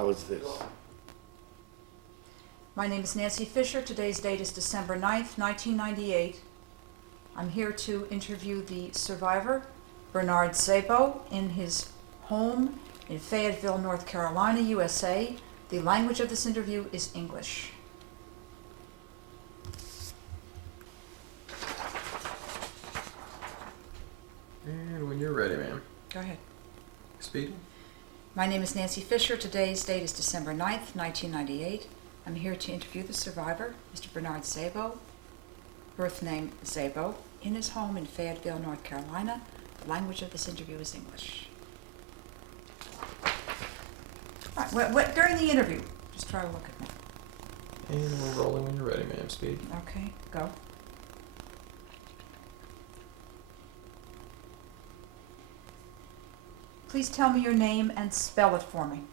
How is this? My name is Nancy Fisher. Today's date is December 9th, 1998. I'm here to interview the survivor, Bernard Szabo, in his home in Fayetteville, North Carolina, USA. The language of this interview is English. And when you're ready, ma'am. Go ahead. Speed. My name is Nancy Fisher. Today's date is December 9th, 1998. I'm here to interview the survivor, Mr. Bernard Szabo, birth name Szabo, in his home in Fayetteville, North Carolina. The language of this interview is English. All right, during the interview, just try to look at me. And we're rolling when you're ready, ma'am. Speed. Okay, go. Please tell me your name and spell it for me.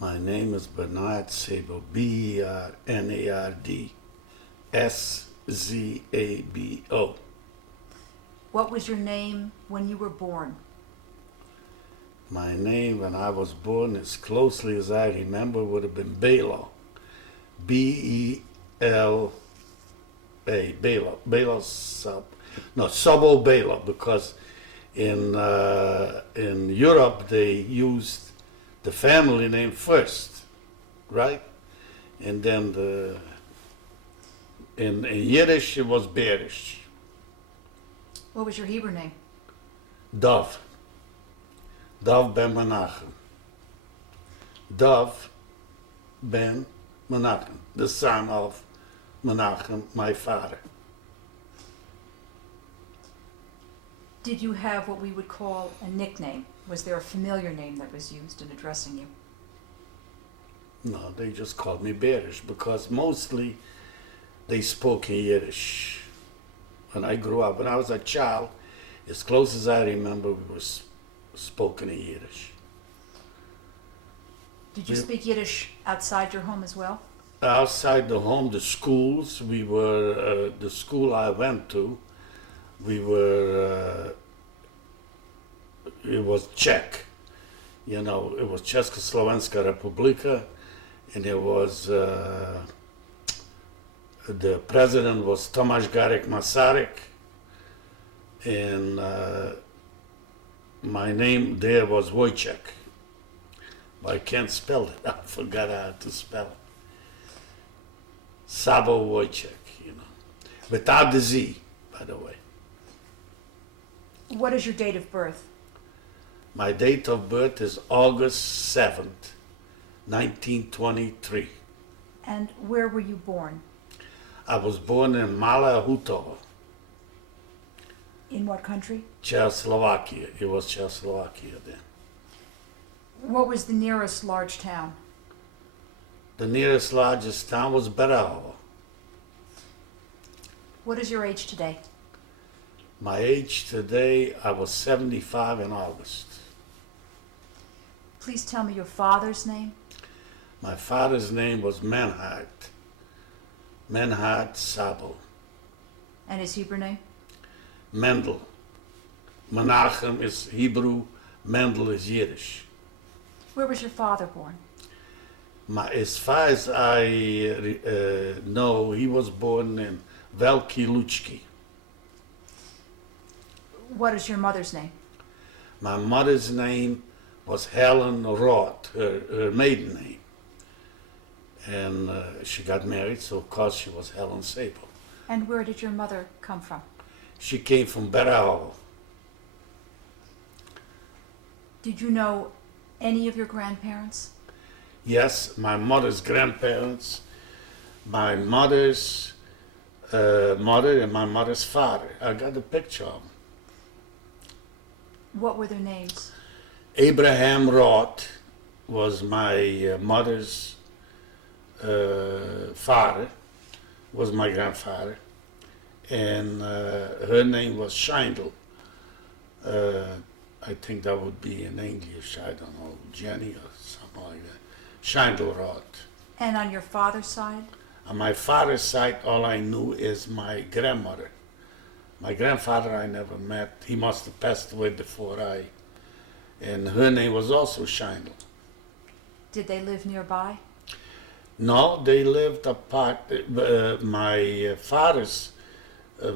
My name is Bernard Szabo, Bernard Szabo. What was your name when you were born? My name when I was born, as closely as I remember, would have been Bela. B-E-L-A, Bela. Szabo Bela, because in Europe they used the family name first, right? And then in Yiddish it was Berish. What was your Hebrew name? Dov ben Menachem. Dov ben Menachem, the son of Menachem, my father. Did you have what we would call a nickname? Was there a familiar name that was used in addressing you? No, they just called me Berish because mostly they spoke in Yiddish. When I grew up, when I was a child, as close as I remember, we were spoken in Yiddish. Did you speak Yiddish outside your home as well? Outside the home, the schools, the school I went to, it was Czech. You know, it was Československa Republika, and it was, the president was Tomáš Garrigue Masaryk, and my name there was Wojciech. But I can't spell it. I forgot how to spell it. Szabo Wojciech, you know. Without the Z, by the way. What is your date of birth? My date of birth is August 7th, 1923. And where were you born? I was born in Malá Hutovo, In what country? Czechoslovakia. It was Czechoslovakia then. What was the nearest large town? The nearest largest town was Berahovo. What is your age today? My age today, I was 75 in August. Please tell me your father's name. My father's name was Menhard Szabo. And his Hebrew name? Mendel. Menachem is Hebrew, Mendel is Yiddish. Where was your father born? As far as I know, he was born in Veliki Lučki. What is your mother's name? My mother's name was Helen Roth, her maiden name. And she got married, so of course she was Helen Szabo. And where did your mother come from? She came from Berahovo. Did you know any of your grandparents? Yes, my mother's grandparents, my mother's mother and my mother's father. I got a picture of them. What were their names? Abraham Roth was my mother's father, was my grandfather, and her name was Scheindl. I think that would be in English, I don't know, Jenny or something like that. Scheindl Roth. And on your father's side? On my father's side, all I knew is my grandmother. My grandfather I never met. He must have passed away before and her name was also Scheindl. Did they live nearby? No, they lived apart. My father's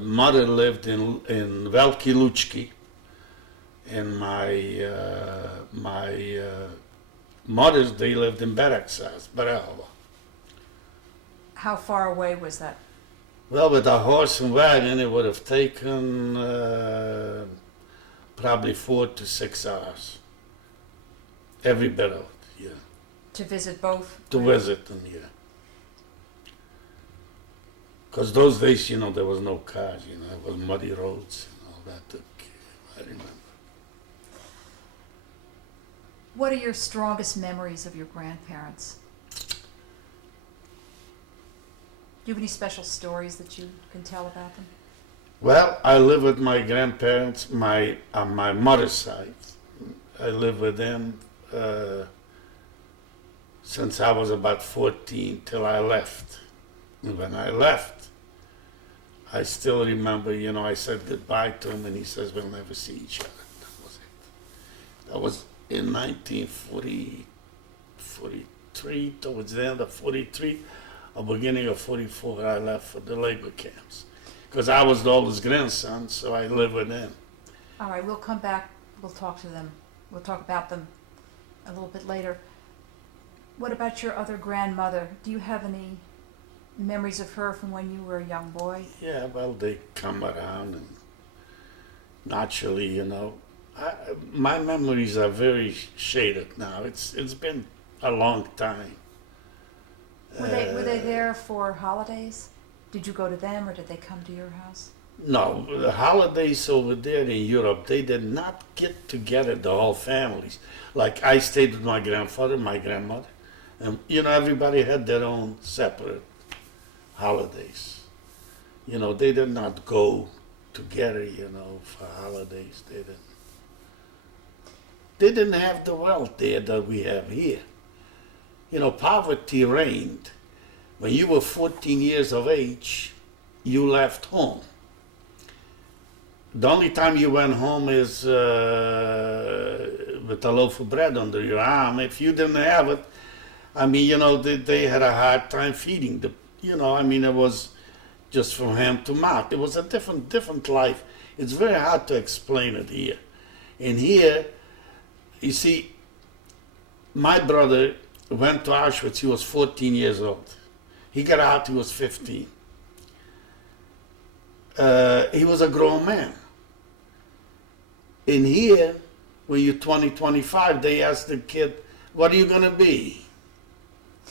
mother lived in Veliki Lučki, and my mothers, they lived in Beraksas, Barahova. How far away was that? Well, with a horse and wagon, it would have taken probably 4 to 6 hours. Every bit of it, yeah. To visit both? To visit them, yeah. Because those days, there was no cars, it was muddy roads and all that. I remember. What are your strongest memories of your grandparents? Do you have any special stories that you can tell about them? Well, I live with my grandparents, on my mother's side. I lived with them since I was about 14 till I left. And when I left, I still remember, I said goodbye to him, and he says, we'll never see each other. That was it. That was in 1943, towards the end of 43, or beginning of 44, I left for the labor camps. Because I was the oldest grandson, so I lived with them. All right, we'll come back. We'll talk to them. We'll talk about them a little bit later. What about your other grandmother? Do you have any memories of her from when you were a young boy? Yeah, well, they come around, and naturally, my memories are very shaded now. It's been a long time. Were they there for holidays? Did you go to them, or did they come to your house? No, the holidays over there in Europe, they did not get together, the whole families. Like I stayed with my grandfather, my grandmother, and everybody had their own separate holidays. They did not go together, for holidays. They didn't have the wealth there that we have here. Poverty reigned. When you were 14 years of age, you left home. The only time you went home is with a loaf of bread under your arm. If you didn't have it, they had a hard time feeding the, it was just from hand to mouth. It was a different life. It's very hard to explain it here. And here, you see, my brother went to Auschwitz. He was 14 years old. He got out, he was 15. He was a grown man. In here, when you're 20, 25, they ask the kid, what are you going to be?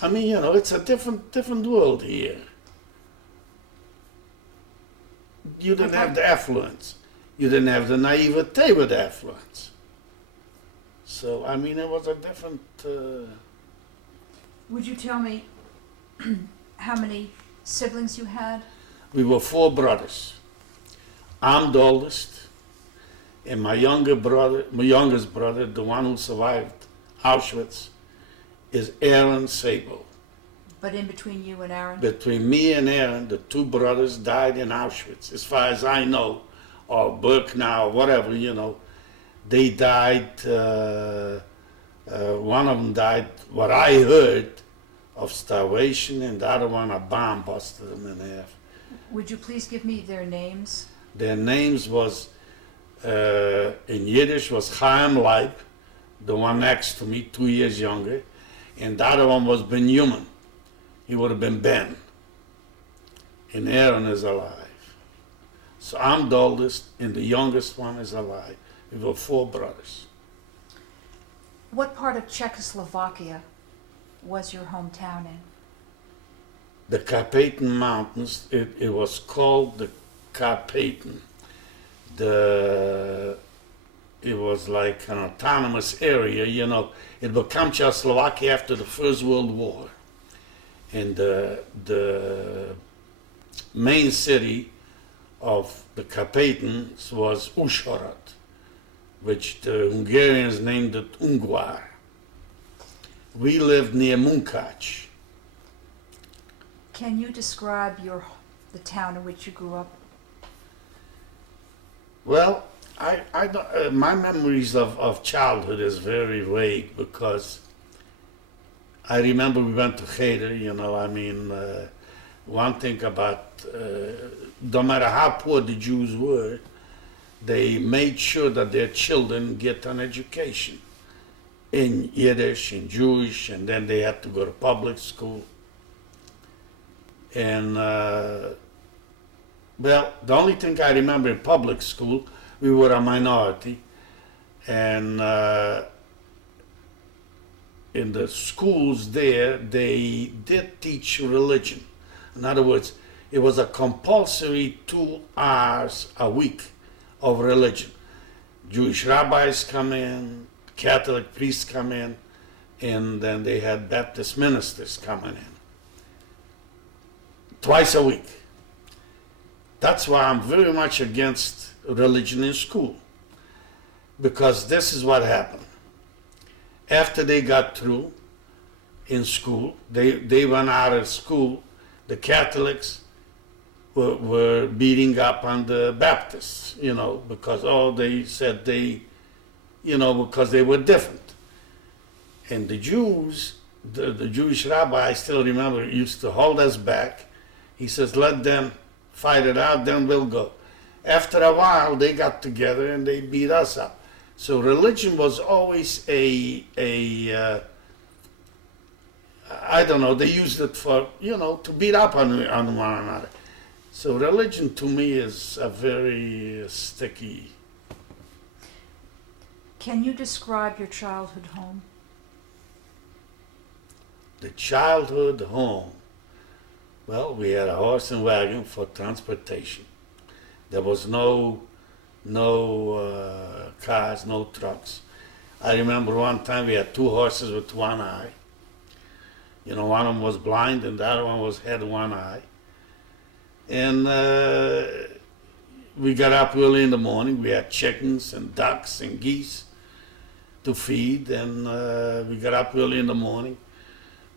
It's a different world here. You didn't have the affluence. You didn't have the naivete with affluence. So, it was a different... Would you tell me how many siblings you had? We were 4 brothers. I'm the oldest, and my youngest brother, the one who survived Auschwitz, is Aaron Szabo. But in between you and Aaron? Between me and Aaron, the 2 brothers died in Auschwitz. As far as I know, or Birkenau, whatever, they died, one of them died, what I heard, of starvation, and the other one, a bomb busted them in half. Would you please give me their names? Their names was, in Yiddish, was Chaim Leib, the one next to me, 2 years younger, and the other one was Benjamin. He would have been Ben. And Aaron is alive. So I'm the oldest, and the youngest one is alive. We were 4 brothers. What part of Czechoslovakia was your hometown in? The Carpathian Mountains, it was called the Carpathian. It was like an autonomous area, It became Czechoslovakia after the First World War. And the main city of the Carpathians was Uzhhorod, which the Hungarians named it Ungvar. We lived near Munkac. Can you describe the town in which you grew up? Well, I don't, my memories of childhood is very vague because I remember we went to Cheder, one thing about, no matter how poor the Jews were, they made sure that their children get an education in Yiddish, in Jewish, and then they had to go to public school. And, well, the only thing I remember in public school, we were a minority, and in the schools there, they did teach religion. In other words, it was a compulsory 2 hours a week of religion. Jewish rabbis come in, Catholic priests come in, and then they had Baptist ministers coming in. Twice a week. That's why I'm very much against religion in school. Because this is what happened. After they got through in school, they went out of school, the Catholics were beating up on the Baptists, because they said because they were different. And the Jews, the Jewish rabbi, I still remember, used to hold us back. He says, let them fight it out, then we'll go. After a while, they got together and they beat us up. So religion was always I don't know, they used it for, to beat up on one another. So religion to me is a very sticky. Can you describe your childhood home? The childhood home. Well, we had a horse and wagon for transportation. There was no cars, no trucks. I remember one time we had 2 horses with one eye. One of them was blind and the other one had one eye. And we got up early in the morning. We had chickens and ducks and geese to feed. And we got up early in the morning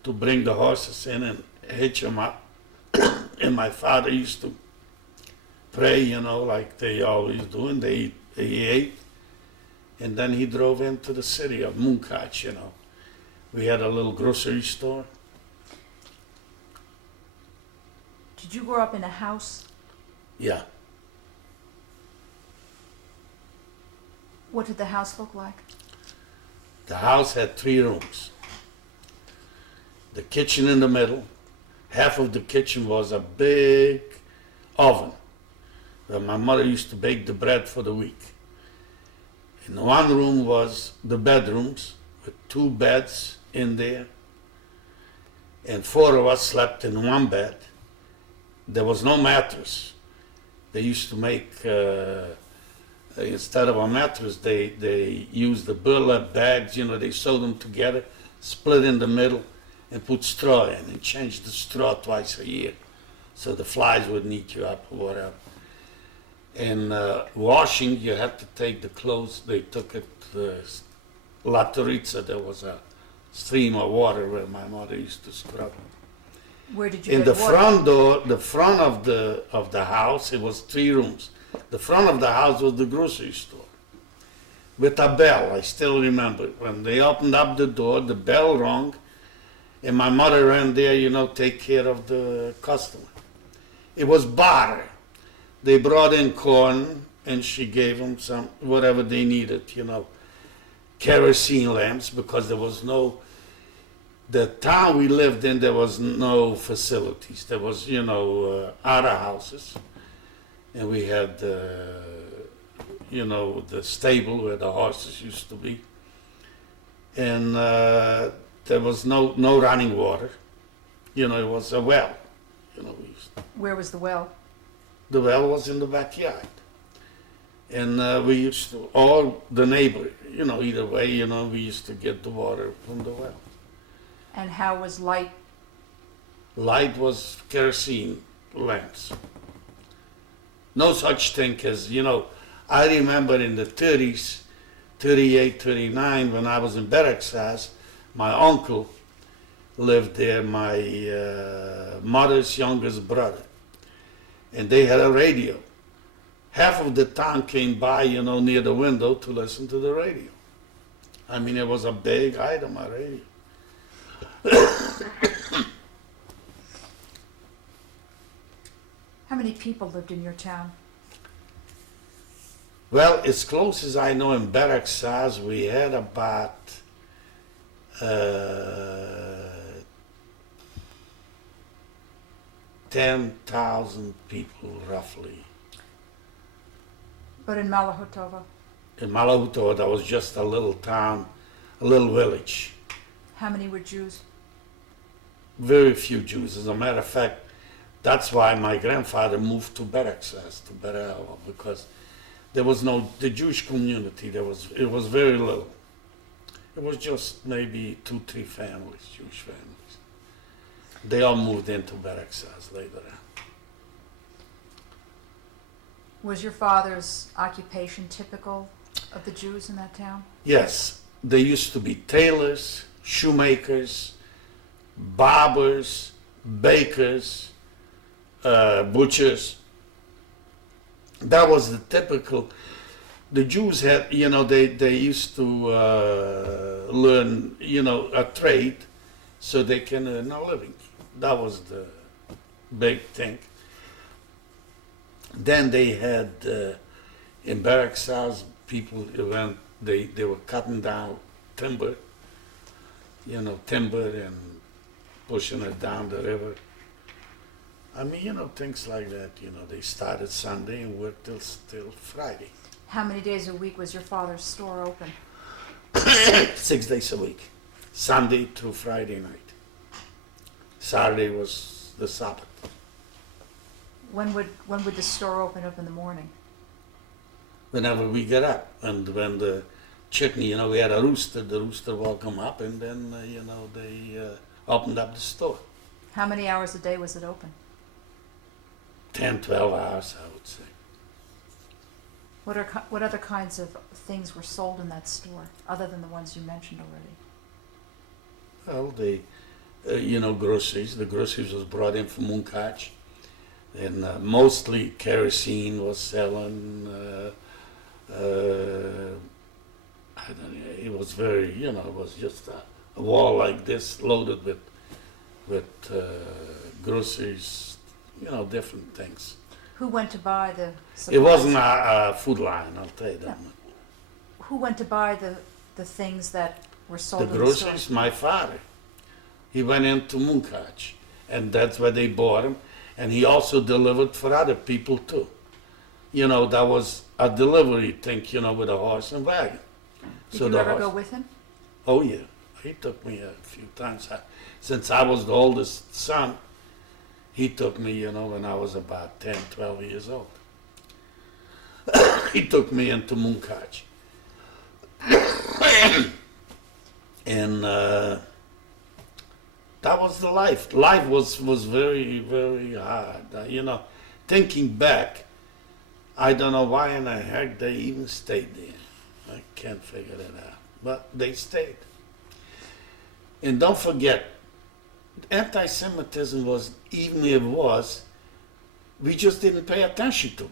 to bring the horses in and hitch them up. And my father used to pray, like they always do, and he ate. And then he drove into the city of Munkach, We had a little grocery store. Did you grow up in a house? Yeah. What did the house look like? The house had 3 rooms. The kitchen in the middle. Half of the kitchen was a big oven where my mother used to bake the bread for the week. In one room was the bedrooms with 2 beds in there, and 4 of us slept in one bed. There was no mattress. They used to make, instead of a mattress, they used the burlap bags, they sewed them together, split in the middle, and put straw in, and changed the straw twice a year, so the flies wouldn't eat you up or whatever. And washing, you had to take the clothes. They took it La Toritza. There was a stream of water where my mother used to scrub. Where did you In get the water? front door, the front of the house, it was 3 rooms. The front of the house was the grocery store with a bell. I still remember when they opened up the door, the bell rang, and my mother ran there, take care of the customer. It was barter. They brought in corn, and she gave them some, whatever they needed, kerosene lamps, because there was no, the town we lived in, there was no facilities. There was, other houses, and we had, the stable where the horses used to be, and there was no running water. It was a well. Where was the well? The well was in the backyard. And we used to, all the neighbor, either way, we used to get the water from the well. And how was light? Light was kerosene lamps. No such thing as, I remember in the 30s, 38, 39, when I was in Berksas, my uncle lived there, my mother's youngest brother. And they had a radio. Half of the town came by, near the window to listen to the radio. It was a big item, a radio. How many people lived in your town? Well, as close as I know in Beraksaz, we had about 10,000 people, roughly. But in Malahotova? In Malahutova, that was just a little town, a little village. How many were Jews? Very few Jews. As a matter of fact, that's why my grandfather moved to Beraksaz, to Berel, because there was no, the Jewish community, it was very little. It was just maybe 2-3 families, Jewish families. They all moved into Beraksaz later on. Was your father's occupation typical of the Jews in that town? Yes, they used to be tailors, shoemakers, barbers, bakers, butchers. That was the typical. The Jews had, they used to learn, a trade so they can earn a living. That was the big thing. Then they had, in Beraksaz, people went, they were cutting down timber, timber and pushing it down the river. I mean, things like that, they started Sunday and worked till Friday. How many days a week was your father's store open? 6 days a week, Sunday through Friday night. Saturday was the Sabbath. When would the store open up in the morning? Whenever we get up, and when the chicken, we had a rooster, the rooster will come up, and then, they opened up the store. How many hours a day was it open? 10, 12 hours, I would say. What other kinds of things were sold in that store, other than the ones you mentioned already? Well, groceries. The groceries was brought in from Munkac, and mostly kerosene was selling. I don't know. It was very, it was just a wall like this, loaded with groceries, different things. Who went to buy the supplies? It wasn't a food line, I'll tell you that Yeah. much. Who went to buy the things that were sold The in the groceries, store? my father. He went into Munkac, and that's where they bought him. And he also delivered for other people too. That was a delivery thing, with a horse and wagon. Did So you the ever horse- go with him? Oh yeah, he took me a few times. Since I was the oldest son, he took me, when I was about 10, 12 years old. He took me into Munkac. And that was the life. Life was very, very hard. Thinking back, I don't know why in the heck they even stayed there. I can't figure it out. But they stayed. And don't forget, anti-Semitism was, even if it was, we just didn't pay attention to it.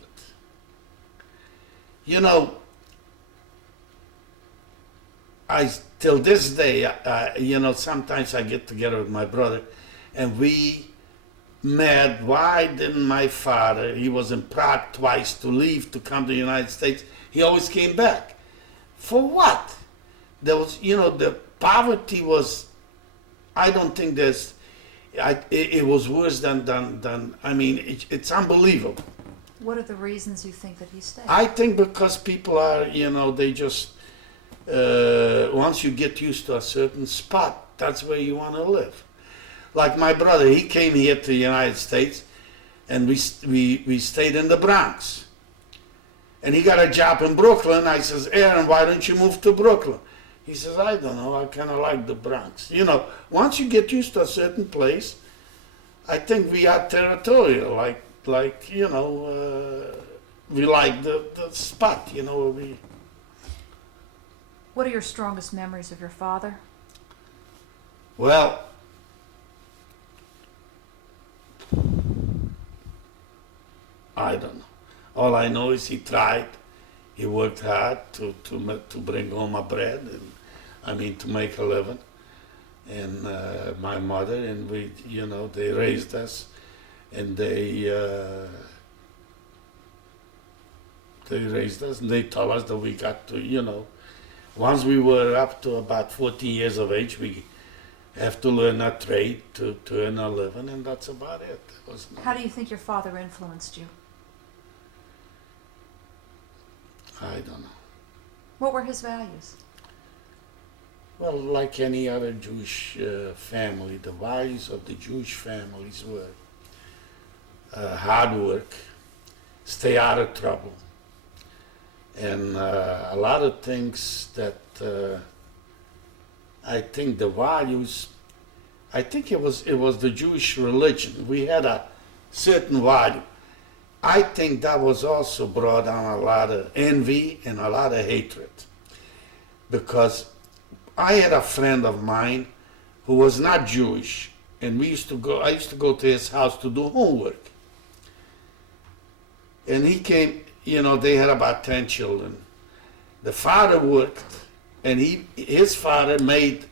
Till this day, sometimes I get together with my brother, and we mad, why didn't my father, he was in Prague twice, to leave to come to the United States, he always came back. For what? There was, the poverty was, I don't think it was worse than it's unbelievable. What are the reasons you think that he stayed? I think because people are, they just, once you get used to a certain spot, that's where you want to live. Like my brother, he came here to the United States, and we stayed in the Bronx. And he got a job in Brooklyn. I says, Aaron, why don't you move to Brooklyn? He says, I don't know, I kind of like the Bronx. Once you get used to a certain place, I think we are territorial, like we like the spot, we. What are your strongest memories of your father? Well, I don't know. All I know is he tried. He worked hard to bring home a bread and, to make a living. and my mother, and we, they raised us, and they raised us, and they told us that we got to, once we were up to about 14 years of age, we have to learn a trade to earn a living, and that's about it. How do you think your father influenced you? I don't know. What were his values? Well, like any other Jewish family, the values of the Jewish families were hard work, stay out of trouble, and a lot of things that I think the values. I think it was the Jewish religion. We had a certain value. I think that was also brought on a lot of envy and a lot of hatred, because I had a friend of mine who was not Jewish, and I used to go to his house to do homework. And he came, they had about 10 children. The father worked, and his father made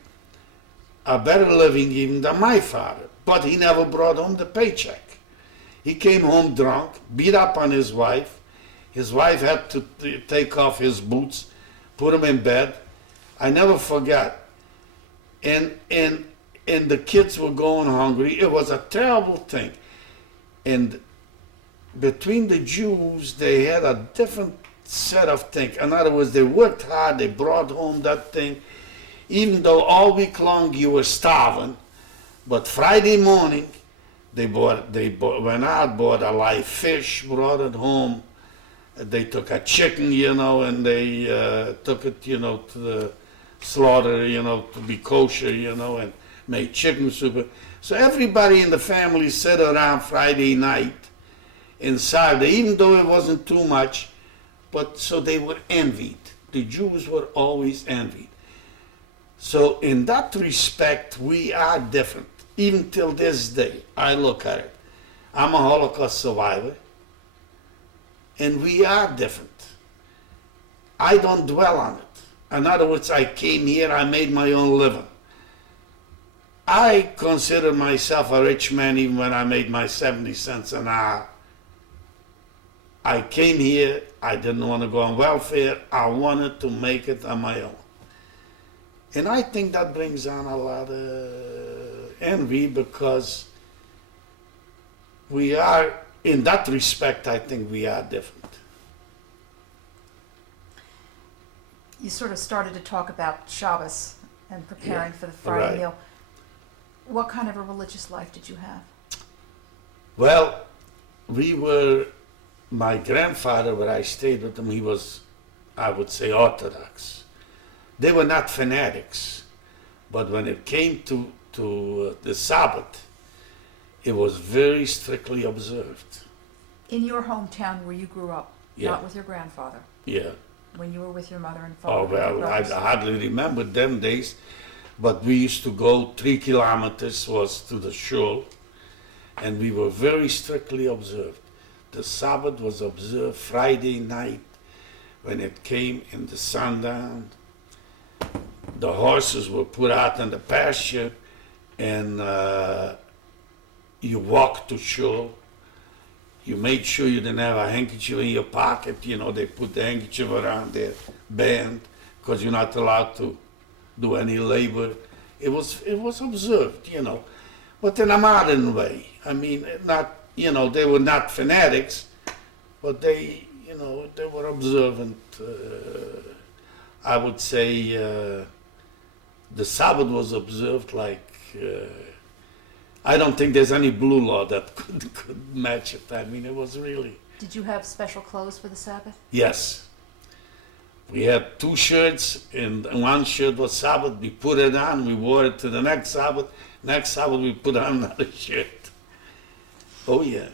a better living even than my father, but he never brought home the paycheck. He came home drunk, beat up on his wife. His wife had to take off his boots, put him in bed. I never forgot. And the kids were going hungry. It was a terrible thing. And between the Jews, they had a different set of things. In other words, they worked hard, they brought home that thing, even though all week long you were starving. But Friday morning, they went out, bought a live fish, brought it home. They took a chicken, and they took it, to the slaughter, to be kosher, and made chicken soup. So everybody in the family sat around Friday night and Saturday, even though it wasn't too much, but so they were envied. The Jews were always envied. So in that respect, we are different. Even till this day, I look at it. I'm a Holocaust survivor, and we are different. I don't dwell on it. In other words, I came here, I made my own living. I consider myself a rich man even when I made my 70 cents an hour. I came here, I didn't want to go on welfare, I wanted to make it on my own. And I think that brings on a lot of envy, because we are, in that respect, I think we are different. You sort of started to talk about Shabbos and preparing for the Friday right. meal. What kind of a religious life did you have? Well, my grandfather, where I stayed with him, he was, I would say, Orthodox. They were not fanatics, but when it came to the Sabbath, it was very strictly observed. In your hometown where you grew up, Yeah. not with your grandfather, Yeah. when you were with your mother and Oh, father? and your well, I brothers? hardly remember them days, but we used to go 3 kilometers was to the shul, and we were very strictly observed. The Sabbath was observed Friday night when it came in the sundown. The horses were put out in the pasture, and you walked to shul. You made sure you didn't have a handkerchief in your pocket. They put the handkerchief around their band because you're not allowed to do any labor. It was observed, but in a modern way. I mean, not, they were not fanatics, but they were observant. I would say the Sabbath was observed like, I don't think there's any blue law that could match it. I mean, it was really... Did you have special clothes for the Sabbath? Yes. We had 2 shirts, and one shirt was Sabbath. We put it on, we wore it to the next Sabbath. Next Sabbath, we put on another shirt. Oh, yeah,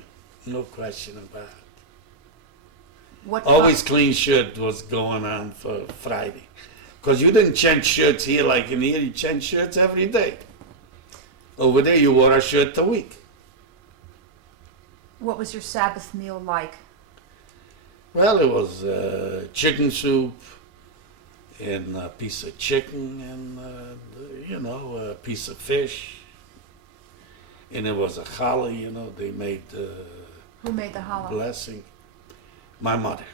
no question about it. What Always clean shirt was going on for Friday. Because you didn't change shirts here like in here, you change shirts every day. Over there, you wore a shirt a week. What was your Sabbath meal like? Well, it was chicken soup and a piece of chicken and, a piece of fish. And it was a challah, they made Who made the challah? blessing. My mother.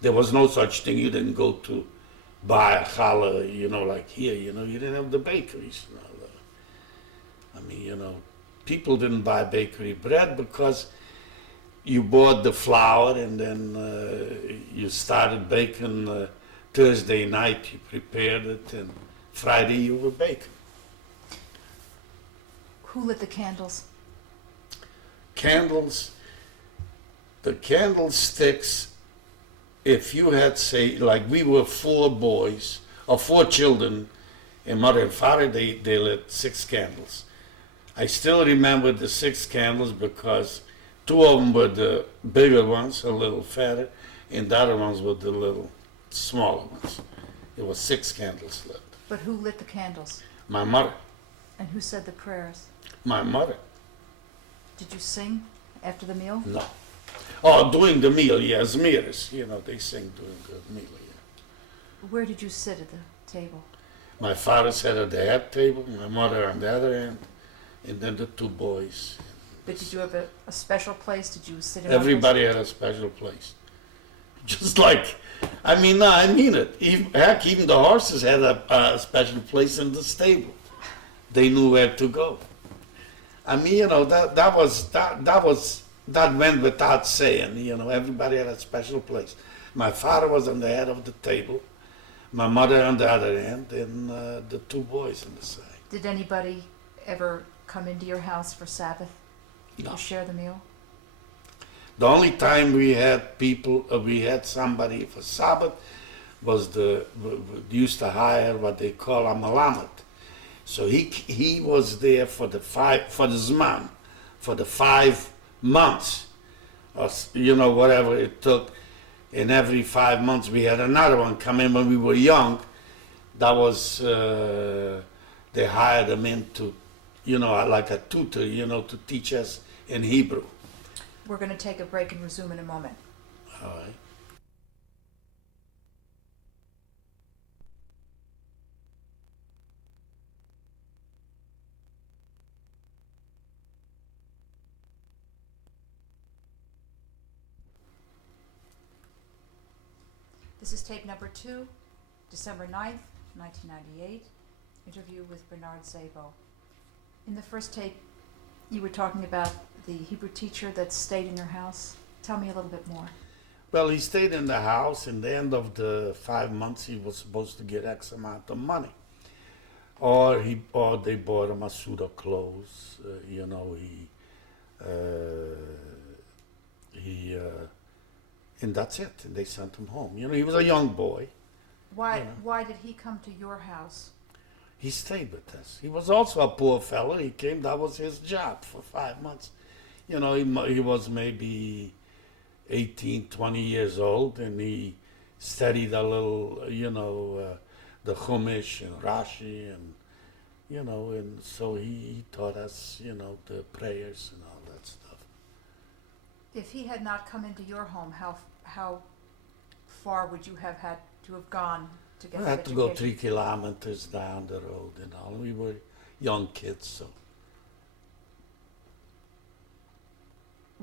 There was no such thing. You didn't go to buy a challah, like here, you didn't have the bakeries. People didn't buy bakery bread because you bought the flour and then you started baking Thursday night, you prepared it, and Friday you were baking. Who lit the candles? Candles, the candlesticks, if you had, say, like we were 4 boys, or 4 children, and mother and father, they lit 6 candles. I still remember the 6 candles because 2 of them were the bigger ones, a little fatter, and the other ones were the little smaller ones. It was 6 candles lit. But who lit the candles? My mother. And who said the prayers? My mother. Did you sing after the meal? No. Oh, during the meal, yes, mirrors. They sing during the meal, yeah. Where did you sit at the table? My father sat at the head table, my mother on the other end, and then the 2 boys. But did you have a special place? Did you sit in Everybody had a special place. Just like, I mean it. Even the horses had a special place in the stable. They knew where to go. That went without saying. Everybody had a special place. My father was on the head of the table, my mother on the other end, and the 2 boys on the side. Did anybody ever come into your house for Sabbath No. to share the meal? The only time we had somebody for Sabbath was we used to hire what they call a malamet. So he was there for the Zman, for the 5 months, or whatever it took. And every 5 months we had another one come in when we were young. That was they hired him in to, like a tutor, to teach us in Hebrew. We're going to take a break and resume in a moment. All right. This is tape number 2, December 9th, 1998, interview with Bernard Szabo. In the first tape, you were talking about the Hebrew teacher that stayed in your house. Tell me a little bit more. Well, he stayed in the house. In the end of the 5 months, he was supposed to get X amount of money. Or they bought him a suit of clothes. And that's it. And they sent him home. He was a young boy. Why did he come to your house? He stayed with us. He was also a poor fellow. He came, that was his job for 5 months. He was maybe 18, 20 years old, and he studied a little, the Chumash and Rashi, and so he taught us, the prayers and all that stuff. If he had not come into your home, how far would you have had to have gone to get We that had to go education? 3 kilometers down the road and all. We were young kids, so.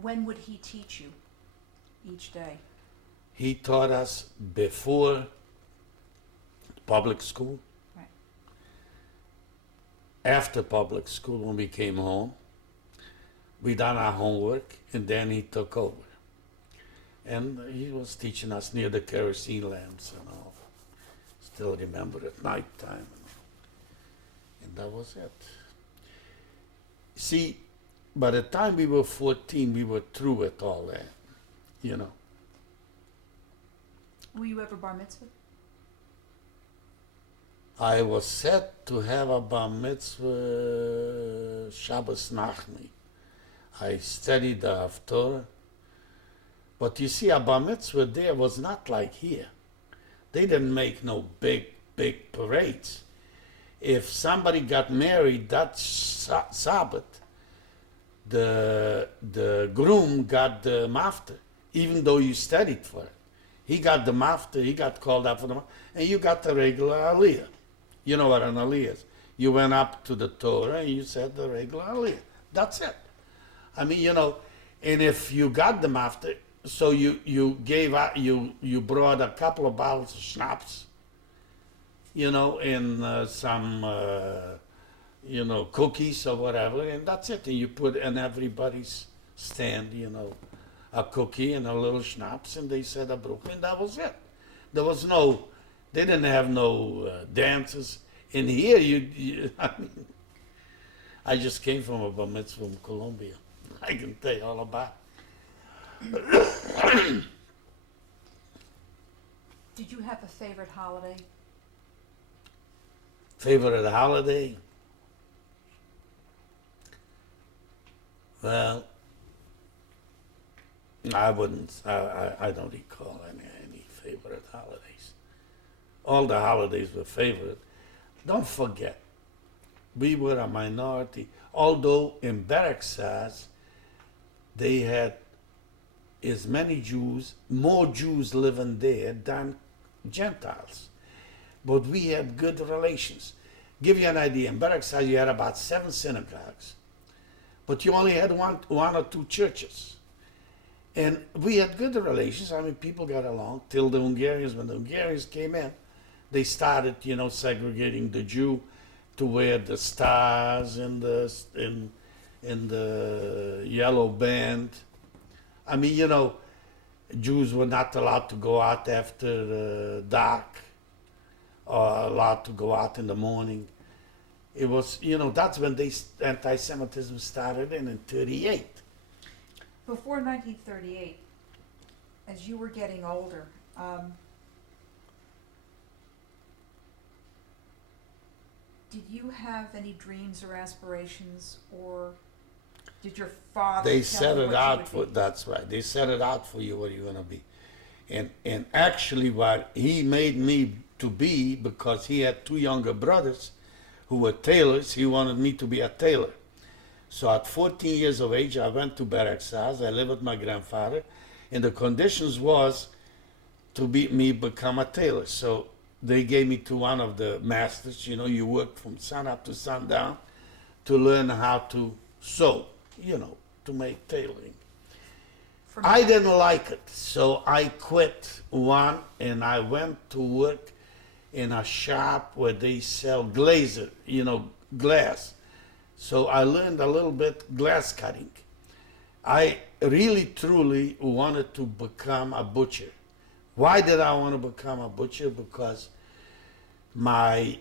When would he teach you each day? He taught us before public school, Right. after public school when we came home. We done our homework, and then he took over. And he was teaching us near the kerosene lamps and all. Still remember at night time. And that was it. See, by the time we were 14, we were through with all that, Were you ever bar mitzvah? I was set to have a bar mitzvah Shabbos Nachmi. I studied the Haftorah. But you see, a bar mitzvah there was not like here. They didn't make no big parades. If somebody got married that Sabbath, the groom got the mafta, even though you studied for it. He got the mafta, he got called up for the mafta, and you got the regular aliyah. You know what an aliyah is. You went up to the Torah and you said the regular Aliyah. That's it. I mean, and if you got them after, so you gave out, you brought a couple of bottles of schnapps, and some, cookies or whatever, and that's it. And you put in everybody's stand, a cookie and a little schnapps, and they said a bruch, and that was it. There was they didn't have no dances. In here, I mean, I just came from a bar mitzvah from Colombia. I can tell you all about it. Did you have a favorite holiday? Favorite holiday? Well, I wouldn't. I don't recall any favorite holidays. All the holidays were favorite. Don't forget, we were a minority. Although in Bereksaz, they had as many Jews, more Jews living there than Gentiles. But we had good relations. Give you an idea, in Bereksaz you had about 7 synagogues, but you only had one or two churches. And we had good relations. I mean, people got along till the Hungarians. When the Hungarians came in, they started, segregating the Jew to wear the stars and the yellow band. I mean, Jews were not allowed to go out after dark, or allowed to go out in the morning. It was, that's when anti-Semitism started in 1938. Before 1938, as you were getting older, did you have any dreams or aspirations, or did your father They tell set you it what out you for. would be? That's right. They set it out for you what you're gonna be, and actually, what he made me to be, because he had 2 younger brothers who were tailors. He wanted me to be a tailor. So at 14 years of age, I went to Bereksaz. I lived with my grandfather, and the conditions was to become a tailor. So they gave me to one of the masters. You work from sun up to sundown to learn how to sew, to make tailoring. From I didn't like it, so I quit one and I went to work in a shop where they sell glass. So I learned a little bit glass cutting. I really, truly wanted to become a butcher. Why did I want to become a butcher? Because my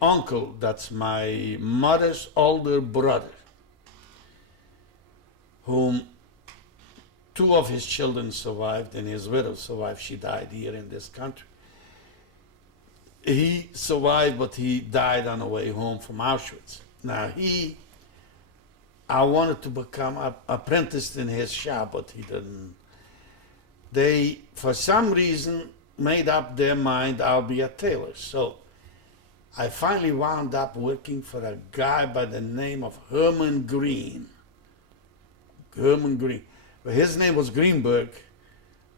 uncle, that's my mother's older brother, whom 2 of his children survived and his widow survived. She died here in this country. He survived, but he died on the way home from Auschwitz. Now I wanted to become apprenticed in his shop, but he didn't. They, for some reason, made up their mind I'll be a tailor. So I finally wound up working for a guy by the name of Herman Green. Herman Green. But his name was Greenberg.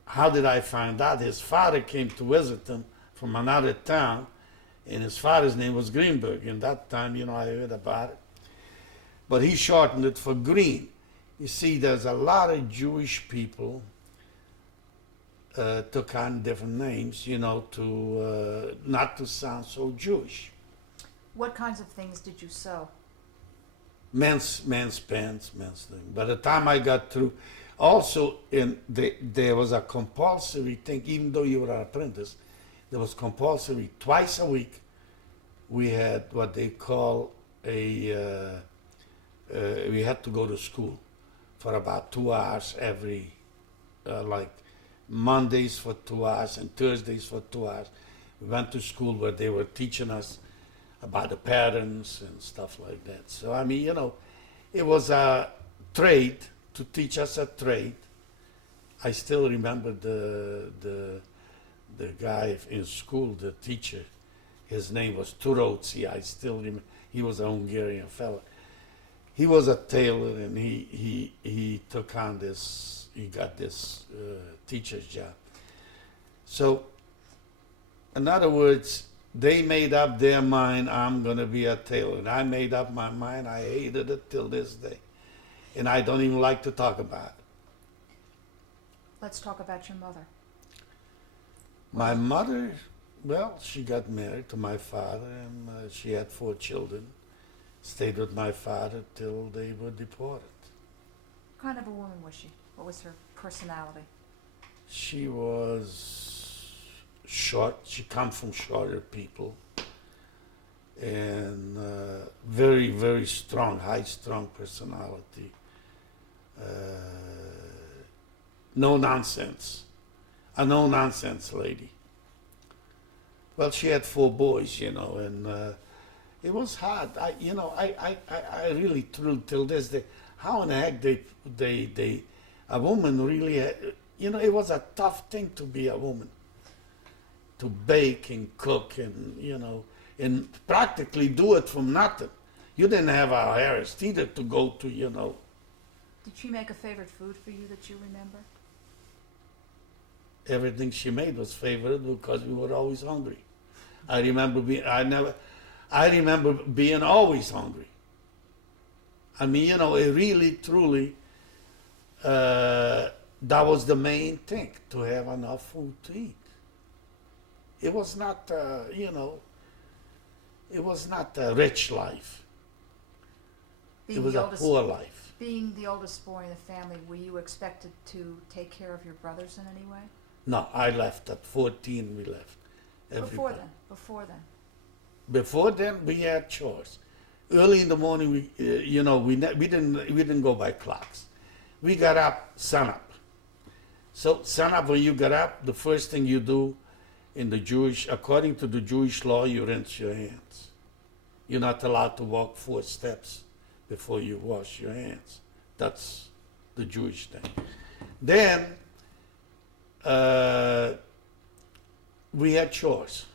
How did I find out? His father came to visit him from another town, and his father's name was Greenberg. In that time, I heard about it. But he shortened it for Green. You see, there's a lot of Jewish people took on different names, to not to sound so Jewish. What kinds of things did you sew? Men's pants, men's thing. By the time I got through, also there was a compulsory thing, even though you were an apprentice, there was compulsory twice a week. We had what they call we had to go to school for about 2 hours every, like Mondays for 2 hours and Thursdays for 2 hours. We went to school where they were teaching us about the patterns and stuff like that. So, I mean, it was a trade, to teach us a trade. I still remember the guy in school, the teacher. His name was Turoci. I still remember. He was a Hungarian fellow. He was a tailor, and he took on this. He got this teacher's job. So, in other words, they made up their mind, I'm going to be a tailor. And I made up my mind, I hated it till this day. And I don't even like to talk about it. Let's talk about your mother. My mother, well, she got married to my father, and she had 4 children. Stayed with my father till they were deported. What kind of a woman was she? What was her personality? She was short. She come from shorter people, and very, very strong, high-strung personality. No nonsense. A no-nonsense lady. Well, she had 4 boys, and it was hard. I really, till this day, how in the heck a woman really, it was a tough thing to be a woman. To bake and cook and practically do it from nothing. You didn't have a Harris either to go to, Did she make a favorite food for you that you remember? Everything she made was favorite because we were always hungry. I remember being always hungry. I mean, it really, truly, that was the main thing, to have enough food to eat. It was not, it was not a rich life. It was a poor life. Being the oldest boy in the family, were you expected to take care of your brothers in any way? No, I left at 14. We left. Before Everybody. then. Before then, we had chores. Early in the morning, we didn't go by clocks. We got up sunup. So sunup, when you get up, the first thing you do according to the Jewish law, you rinse your hands. You're not allowed to walk 4 steps before you wash your hands. That's the Jewish thing. Then we had chores.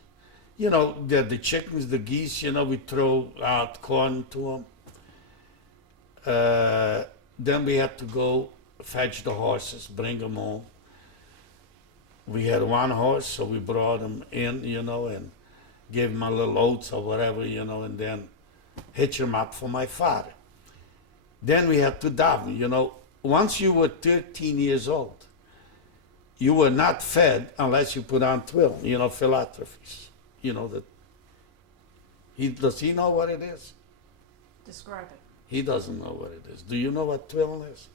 The chickens, the geese, we throw out corn to them. Then we had to go fetch the horses, bring them home. We had 1 horse, so we brought him in, and gave him a little oats or whatever, and then hitch him up for my father. Then we had to daven. Once you were 13 years old, you were not fed unless you put on twill, philanthropies. Does he know what it is? Describe it. He doesn't know what it is. Do you know what twill is?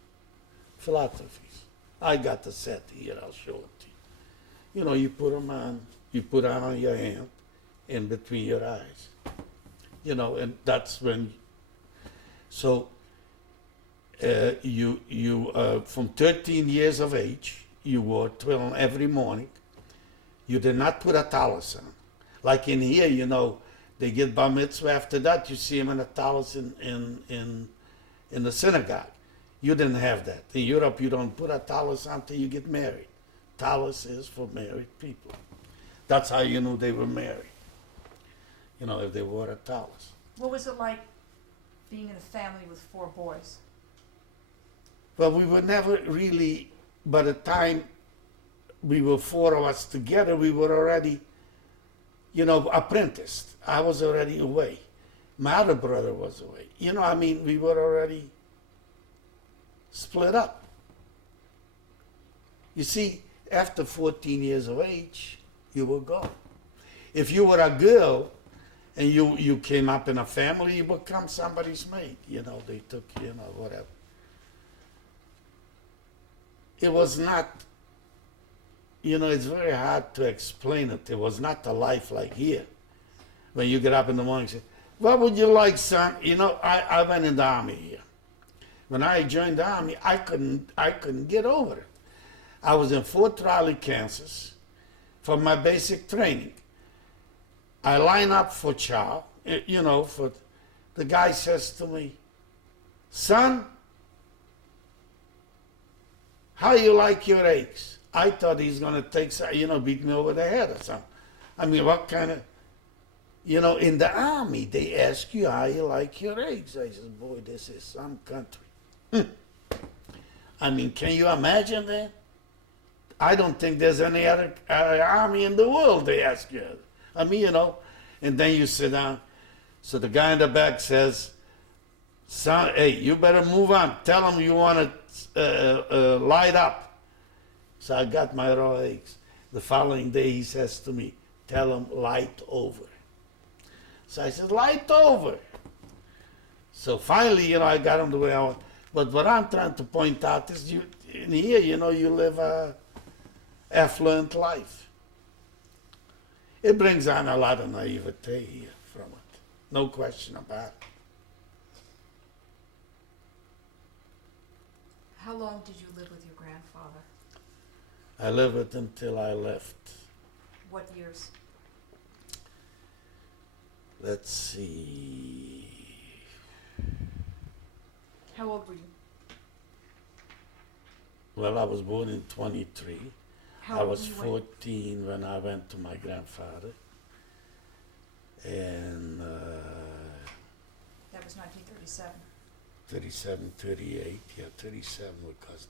Philanthropies. I got the set here, I'll show it to you. You put them on, you put it on your hand, in between your eyes. And that's when, so from 13 years of age, you wore twill every morning. You did not put a tallis on. Like in here, they get bar mitzvah. After that, you see them in a tallis in the synagogue. You didn't have that. In Europe, you don't put a tallis on until you get married. Tallis is for married people. That's how you knew they were married. If they wore a tallis. What was it like being in a family with 4 boys? Well, we were never really, by the time we were 4 of us together, we were already, apprenticed. I was already away. My other brother was away. We were already split up. You see, after 14 years of age, you were gone. If you were a girl and you came up in a family, you become somebody's maid. They took, whatever. It was not, it's very hard to explain it. It was not a life like here. When you get up in the morning and say, what would you like, son? I went in the army here. When I joined the army, I couldn't get over it. I was in Fort Riley, Kansas, for my basic training. I line up for chow, the guy says to me, son, how you like your eggs? I thought he's going to take, beat me over the head or something. What kind of, in the army, they ask you how you like your eggs. I said, boy, this is some country. Can you imagine that? I don't think there's any other army in the world they ask you. and then you sit down. So the guy in the back says, "Son, hey, you better move on. Tell him you want to light up." So I got my raw eggs. The following day he says to me, "Tell him light over." So I said, "Light over." So finally, I got him the way I want. But what I'm trying to point out is in here, you live a affluent life. It brings on a lot of naivete here from it. No question about it. How long did you live with your grandfather? I lived with him till I left. What years? Let's see. How old were you? Well, I was born in 23. How I old was were you when- 14 when I went to my grandfather. And That was 1937. 37, 38, 37, because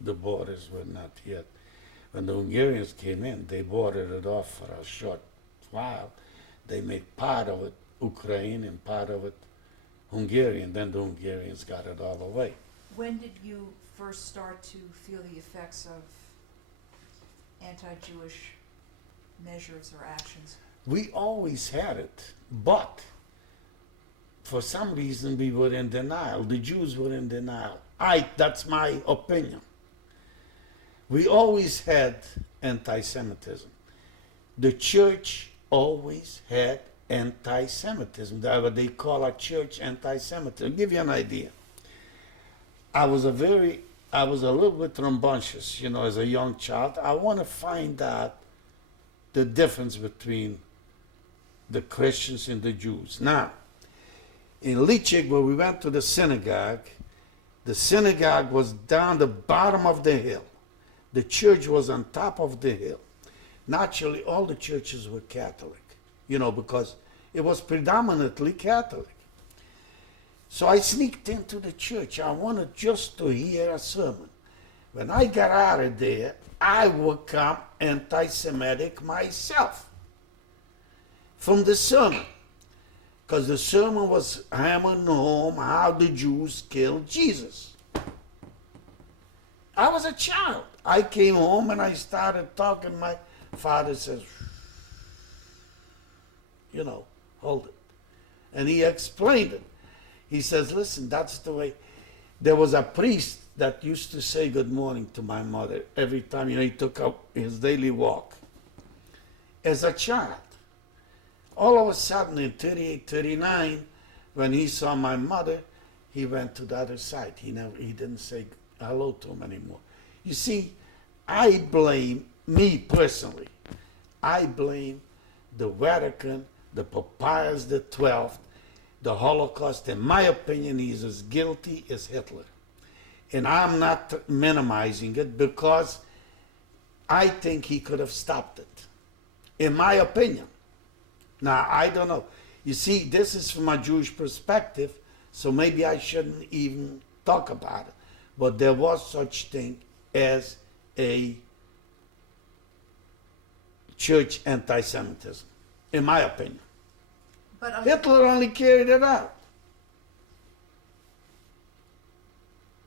the borders were not yet. When the Hungarians came in, they bordered it off for a short while. They made part of it Ukraine and part of it Hungarian. Then the Hungarians got it all away. When did you first start to feel the effects of anti-Jewish measures or actions? We always had it, but for some reason we were in denial. The Jews were in denial. That's my opinion. We always had anti-Semitism. The church always had anti-Semitism. That's what they call a church anti-Semitism. I'll give you an idea. I was a little bit rambunctious, as a young child. I want to find out the difference between the Christians and the Jews. Now, in Leipzig, where we went to the synagogue was down the bottom of the hill. The church was on top of the hill. Naturally, all the churches were Catholic, because it was predominantly Catholic. So I sneaked into the church. I wanted just to hear a sermon. When I got out of there, I would become anti-Semitic myself from the sermon. Because the sermon was hammering home how the Jews killed Jesus. I was a child. I came home and I started talking. My father says, hold it. And he explained it. He says, listen, that's the way. There was a priest that used to say good morning to my mother every time, he took up his daily walk. As a child. All of a sudden in 38, 39, when he saw my mother, he went to the other side. He didn't say hello to him anymore. You see, me personally, I blame the Vatican, the Pope Pius XII, the Holocaust. In my opinion, he's as guilty as Hitler. And I'm not minimizing it because I think he could have stopped it. In my opinion. Now, I don't know. You see, this is from a Jewish perspective, so maybe I shouldn't even talk about it. But there was such thing as a church anti-Semitism, in my opinion. But Hitler only carried it out.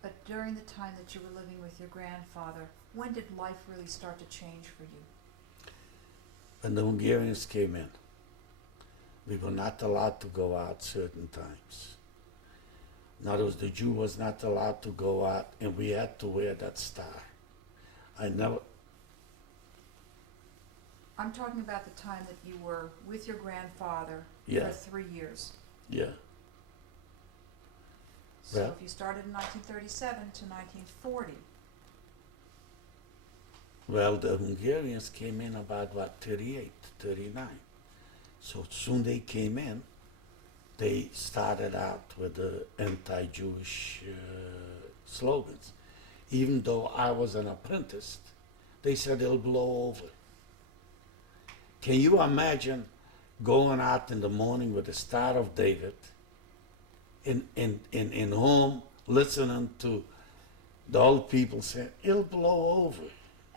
But during the time that you were living with your grandfather, when did life really start to change for you? When the Hungarians came in, we were not allowed to go out certain times. In other words, the Jew was not allowed to go out, and we had to wear that star. I'm talking about the time that you were with your grandfather Yeah. for 3 years. Yeah. So Well- if you started in 1937 to 1940, Well, the Hungarians came in about, 38, 39. So soon they came in, they started out with the anti-Jewish slogans. Even though I was an apprentice, they said it'll blow over. Can you imagine going out in the morning with the Star of David in home, listening to the old people saying, it'll blow over?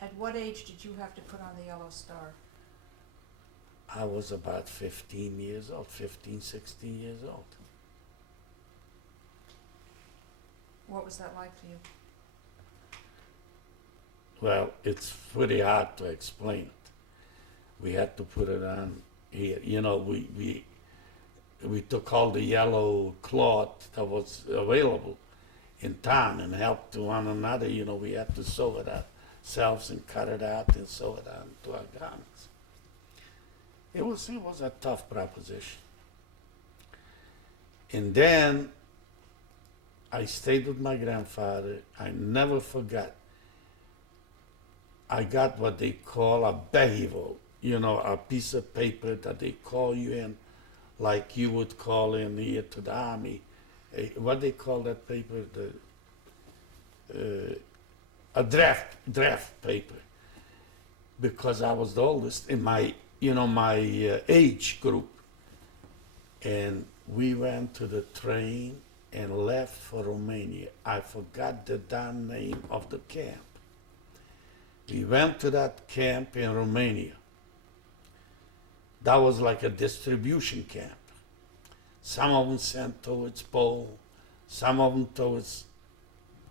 at what age did you have to put on the yellow star? I was about 15 years old, 15, 16 years old. What was that like for you? Well, it's pretty hard to explain it. We had to put it on here. You know, we took all the yellow cloth that was available in town and helped one another. You know, we had to sew it ourselves and cut it out and sew it on to our garments. It was a tough proposition. And then I stayed with my grandfather. I never forgot. I got what they call a behivo, you know, a piece of paper that they call you in, like you would call in here to the army. What they call that paper? A draft paper. Because I was the oldest in my, my age group. And we went to the train and left for Romania. I forgot the damn name of the camp. We went to that camp in Romania. That was like a distribution camp. Some of them sent towards Pole, some of them towards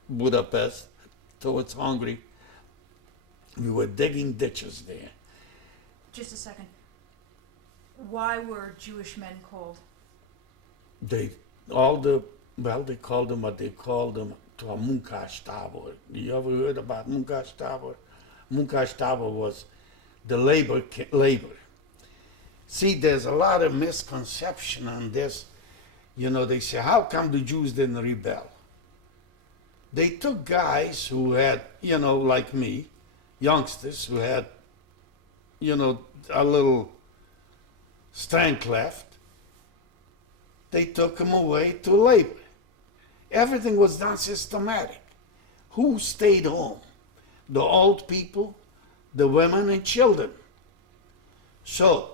Budapest, towards Hungary. We were digging ditches there. Just a second. Why were Jewish men called? They called them what they called them to a Munkástábor. You ever heard about Munkástábor? Munkástábor was the labor. See, there's a lot of misconception on this. You know, they say, how come the Jews didn't rebel? They took guys who had, like me, youngsters who had, a little strength left. They took them away to labor. Everything was done systematic. Who stayed home? The old people, the women and children. So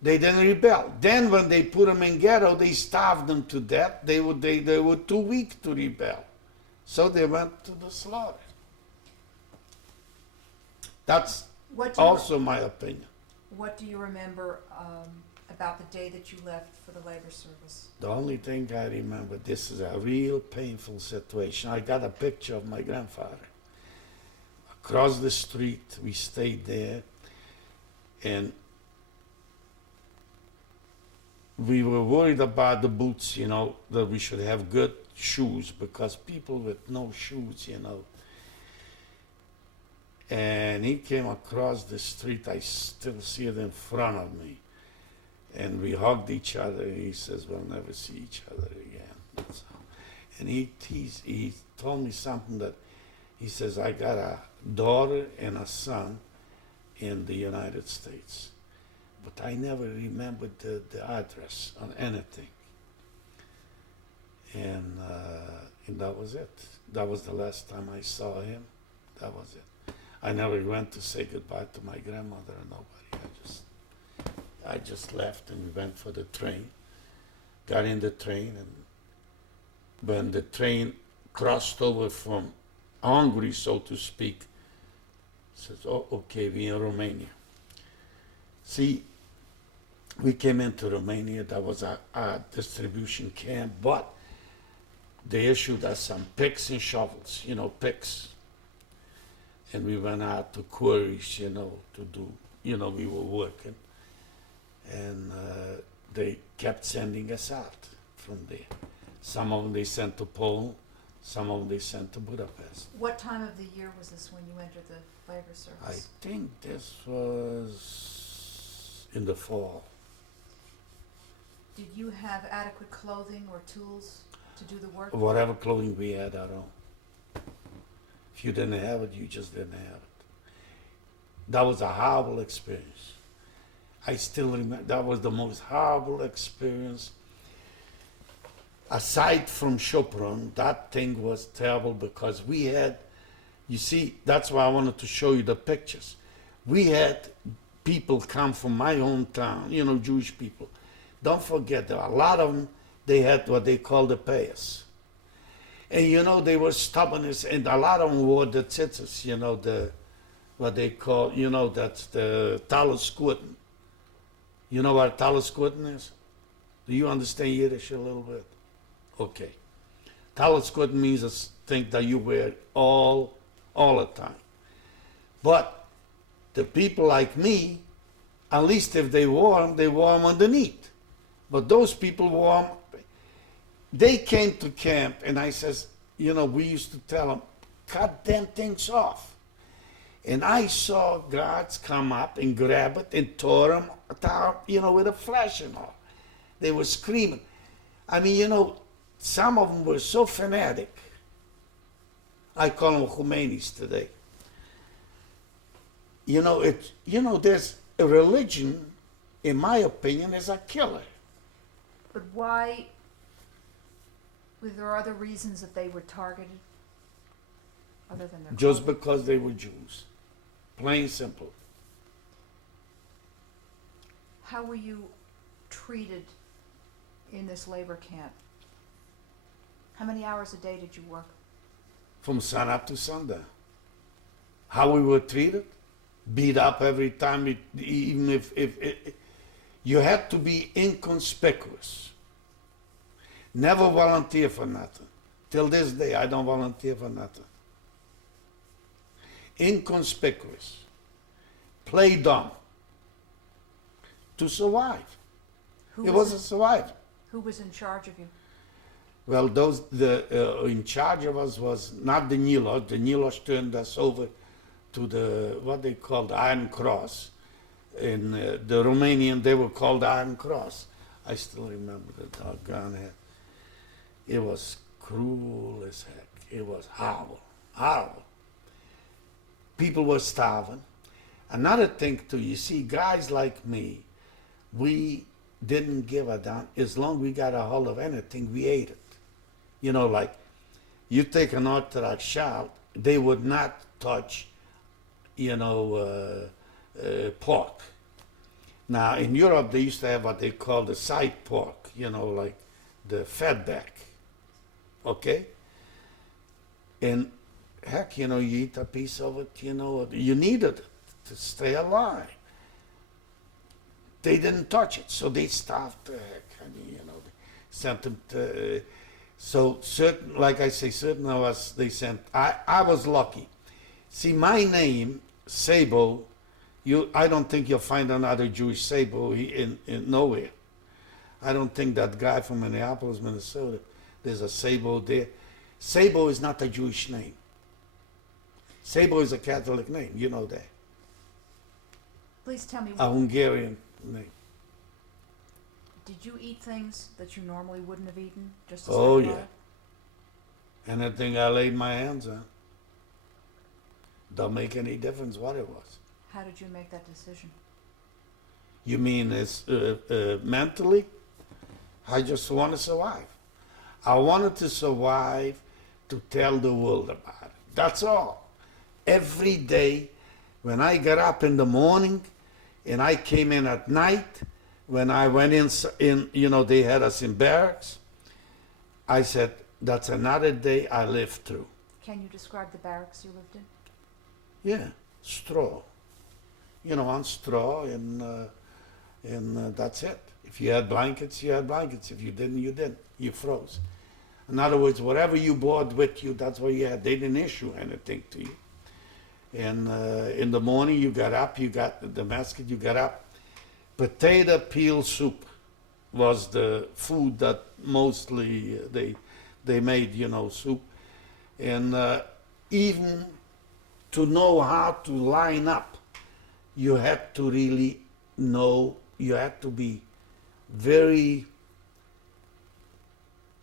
they didn't rebel. Then when they put them in ghetto, they starved them to death. They were too weak to rebel. So they went to the slaughter. That's also my opinion. What do you remember about the day that you left for the labor service? The only thing I remember, this is a real painful situation. I got a picture of my grandfather. Across the street, we stayed there, and we were worried about the boots, that we should have good shoes, because people with no shoes, And he came across the street, I still see it in front of me. And we hugged each other. He says, we'll never see each other again. And he told me something that, he says, I got a daughter and a son in the United States. But I never remembered the address on anything. And that was it. That was the last time I saw him. That was it. I never went to say goodbye to my grandmother or nobody. I just left and we went for the train. Got in the train, and when the train crossed over from Hungary, so to speak, says, oh, okay, we're in Romania. See, we came into Romania. That was a distribution camp, but they issued us some picks and shovels, picks. And we went out to quarries, to do, we were working. And they kept sending us out from there. Some of them they sent to Poland, some of them they sent to Budapest. What time of the year was this when you entered the labor service? I think this was in the fall. Did you have adequate clothing or tools to do the work? Whatever clothing we had, our own. If you didn't have it, you just didn't have it. That was a horrible experience. I still remember, that was the most horrible experience. Aside from Chopron, that thing was terrible because we had, you see, that's why I wanted to show you the pictures. We had people come from my hometown, Jewish people. Don't forget, there are a lot of them, they had what they call the payas. And they were stubborn, and a lot of them wore the tzitzis, what they call, that's the talos. You know what Talasquidden is? Do you understand Yiddish a little bit? Okay. Talasquidden means a thing that you wear all the time. But the people like me, at least if they warm underneath. But those people warm, they came to camp and I says, you know, we used to tell them, cut them things off. And I saw guards come up and grab it and tore them, you know, with a flash and all. They were screaming. I mean, you know, some of them were so fanatic. I call them Khomeinis today. You know, there's a religion, in my opinion, is a killer. But why, were there other reasons that they were targeted? Other than their Just clothing? because they were Jews. Plain simple. How were you treated in this labor camp? How many hours a day did you work? From sun up to sundown. How we were treated? Beat up every time, even if you had to be inconspicuous. Never volunteer for nothing. Till this day, I don't volunteer for nothing. Inconspicuous. Play dumb. To survive. It was a survival. Who was in charge of you? Well, in charge of us was not the Nilos. The Nilos turned us over to the, what they called the Iron Cross. In the Romanian, they were called the Iron Cross. I still remember the doggone head. It was cruel as heck. It was horrible, horrible. People were starving. Another thing too, you see, guys like me, we didn't give a damn. As long as we got a hold of anything, we ate it. You know, like, you take an Orthodox child, they would not touch, you know, pork. Now, in Europe, they used to have what they call the side pork, you know, like the fatback, okay? And heck, you know, you eat a piece of it, you know, you needed it to stay alive. They didn't touch it, so they starved the heck. I mean, you know, they sent them to, so certain, like I say, certain of us, they sent, I was lucky. See, my name, Szabo, I don't think you'll find another Jewish Szabo in nowhere. I don't think that guy from Minneapolis, Minnesota, there's a Szabo there. Szabo is not a Jewish name. Szabo is a Catholic name, you know that. Please tell me, A Hungarian name. did you eat things that you normally wouldn't have eaten? Just to Oh, stay yeah. alive? Anything I laid my hands on. Don't make any difference what it was. How did you make that decision? You mean it's mentally? I just want to survive. I wanted to survive to tell the world about it. That's all. Every day, when I got up in the morning and I came in at night, when I went in, you know, they had us in barracks, I said, that's another day I lived through. Can you describe the barracks you lived in? Yeah, straw. You know, on straw, and that's it. If you had blankets, you had blankets. If you didn't, you didn't. You froze. In other words, whatever you brought with you, that's what you had. They didn't issue anything to you. And in the morning, you got up, you got the basket, you got up. Potato peel soup was the food that mostly they made, you know, soup. And even to know how to line up, you had to really know, you had to be very,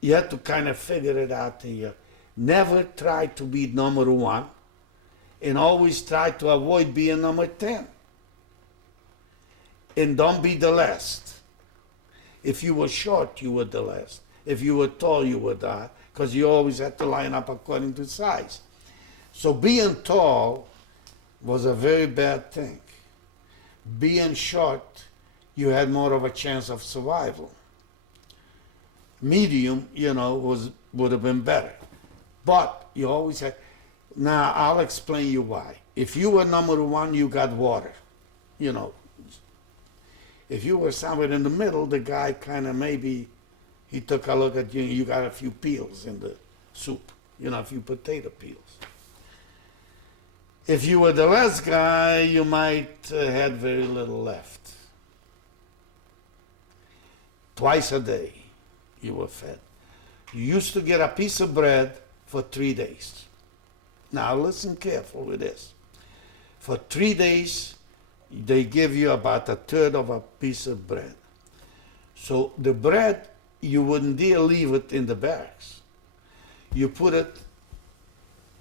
you had to kind of figure it out here. Never try to be number one, and always try to avoid being number 10. And don't be the last. If you were short, you were the last. If you were tall, you were the, because you always had to line up according to size. So being tall was a very bad thing. Being short, you had more of a chance of survival. Medium, you know, would have been better. But you always had, now I'll explain you why. If you were number one, you got water, you know. If you were somewhere in the middle, the guy kind of maybe he took a look at you. You got a few peels in the soup, a few potato peels. If you were the last guy, you might had very little left. Twice a day, you were fed. You used to get a piece of bread for 3 days. Now listen careful with this. For 3 days, they give you about a third of a piece of bread. So the bread, you wouldn't dare leave it in the barracks. You put it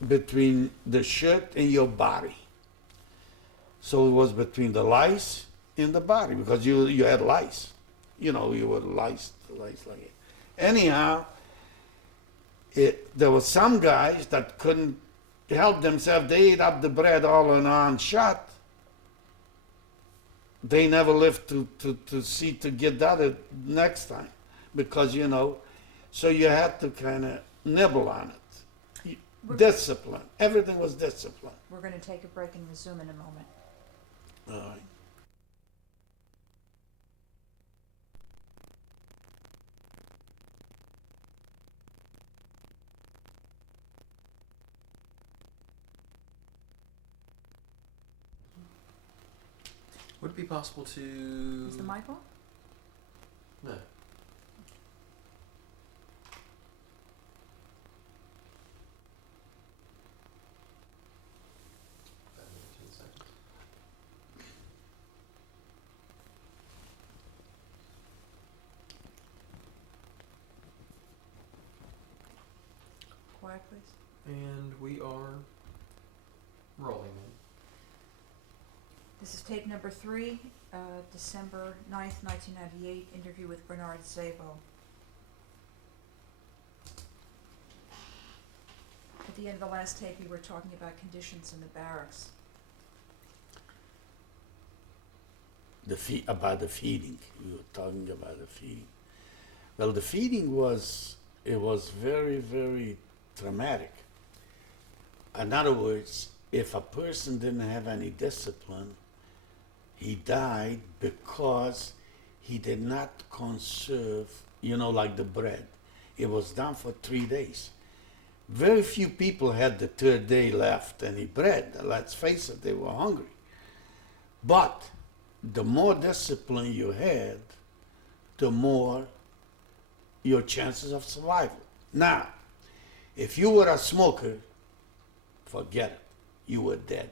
between the shirt and your body. So it was between the lice and the body, because you had lice. You were lice like it. Anyhow, there were some guys that couldn't help themselves. They ate up the bread all in one shot. They never lived to see to get that next time, because so you had to kind of nibble on it. Discipline. Everything was discipline. We're going to take a break and resume in a moment. All right. Would it be possible to... Is the mic on? No. Quiet, please. And we are rolling. This is tape number 3, December 9th, 1998, interview with Bernard Szabo. At the end of the last tape, we were talking about conditions in the barracks. About the feeding. We were talking about the feeding. Well, the feeding was very, very traumatic. In other words, if a person didn't have any discipline, he died because he did not conserve, like the bread. It was done for 3 days. Very few people had the third day left any bread. Let's face it, they were hungry. But the more discipline you had, the more your chances of survival. Now, if you were a smoker, forget it. You were dead.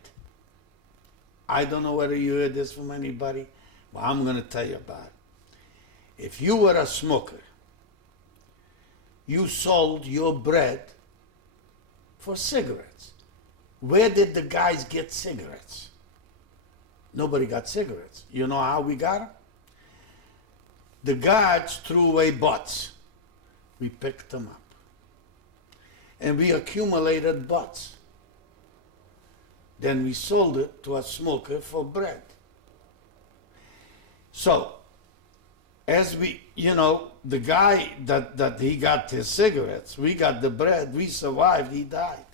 I don't know whether you heard this from anybody, but I'm going to tell you about it. If you were a smoker, you sold your bread for cigarettes. Where did the guys get cigarettes? Nobody got cigarettes. You know how we got them? The guards threw away butts. We picked them up. And we accumulated butts. Then we sold it to a smoker for bread. So, as we, the guy that he got his cigarettes, we got the bread, we survived, he died.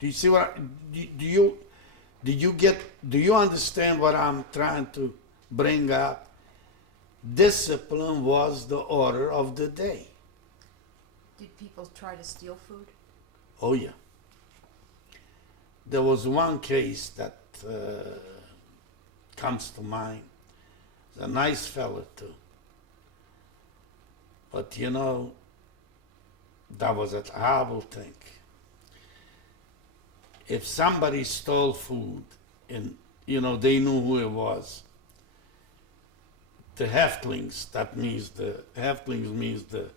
Do you see what, do you understand what I'm trying to bring up? Discipline was the order of the day. Did people try to steal food? Oh yeah. There was one case that comes to mind. He's a nice fellow too. But that was a horrible thing. If somebody stole food and, they knew who it was, the Häftlings, Häftlings means the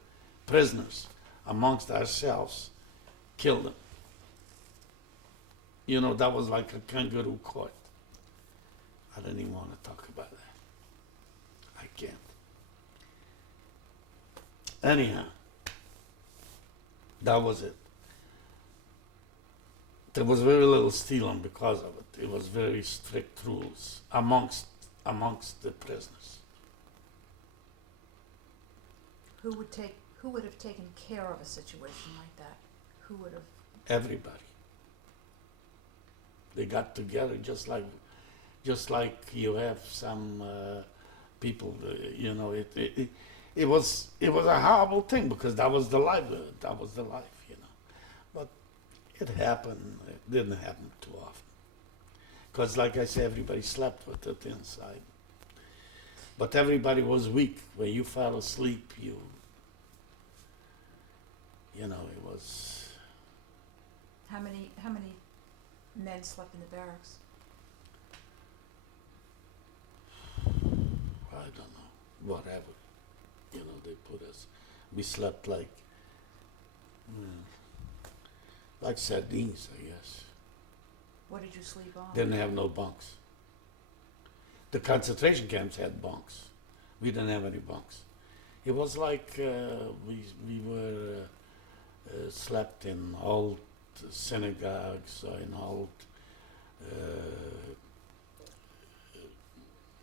prisoners amongst ourselves, killed them. That was like a kangaroo court. I don't even want to talk about that. I can't. Anyhow, that was it. There was very little stealing because of it. It was very strict rules amongst the prisoners. Who would have taken care of a situation like that? Who would have? Everybody. They got together just like Just like you have some people, you know, it was a horrible thing because that was the life, you know. But it happened. It didn't happen too often. Because, like I said, everybody slept with it inside. But everybody was weak. When you fell asleep, you know, it was. How many men slept in the barracks? I don't know, whatever. You know, they put us. We slept like sardines, I guess. What did you sleep on? Didn't have no bunks. The concentration camps had bunks. We didn't have any bunks. It was like we were slept in old synagogues or in old,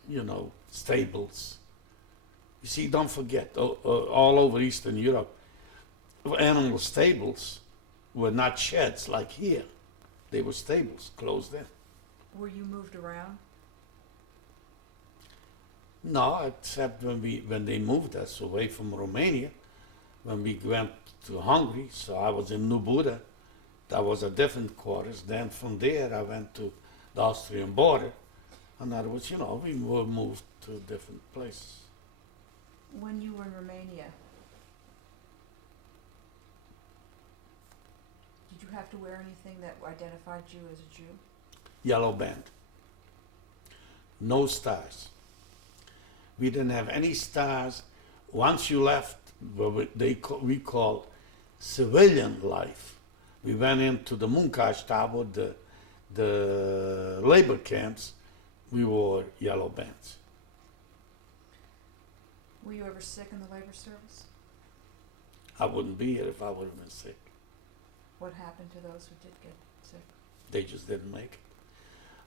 you know, stables. You see, don't forget, all over Eastern Europe, animal stables were not sheds like here. They were stables, closed in. Were you moved around? No, except when they moved us away from Romania, when we went to Hungary. So I was in New Buda. That was a different quarters. Then from there I went to the Austrian border. And that was, you know, we were moved to different places. When you were in Romania, did you have to wear anything that identified you as a Jew? Yellow band. No stars. We didn't have any stars. Once you left what we called civilian life, we went into the Munkástábor, the labor camps, we wore yellow bands. Were you ever sick in the labor service? I wouldn't be here if I would have been sick. What happened to those who did get sick? They just didn't make it.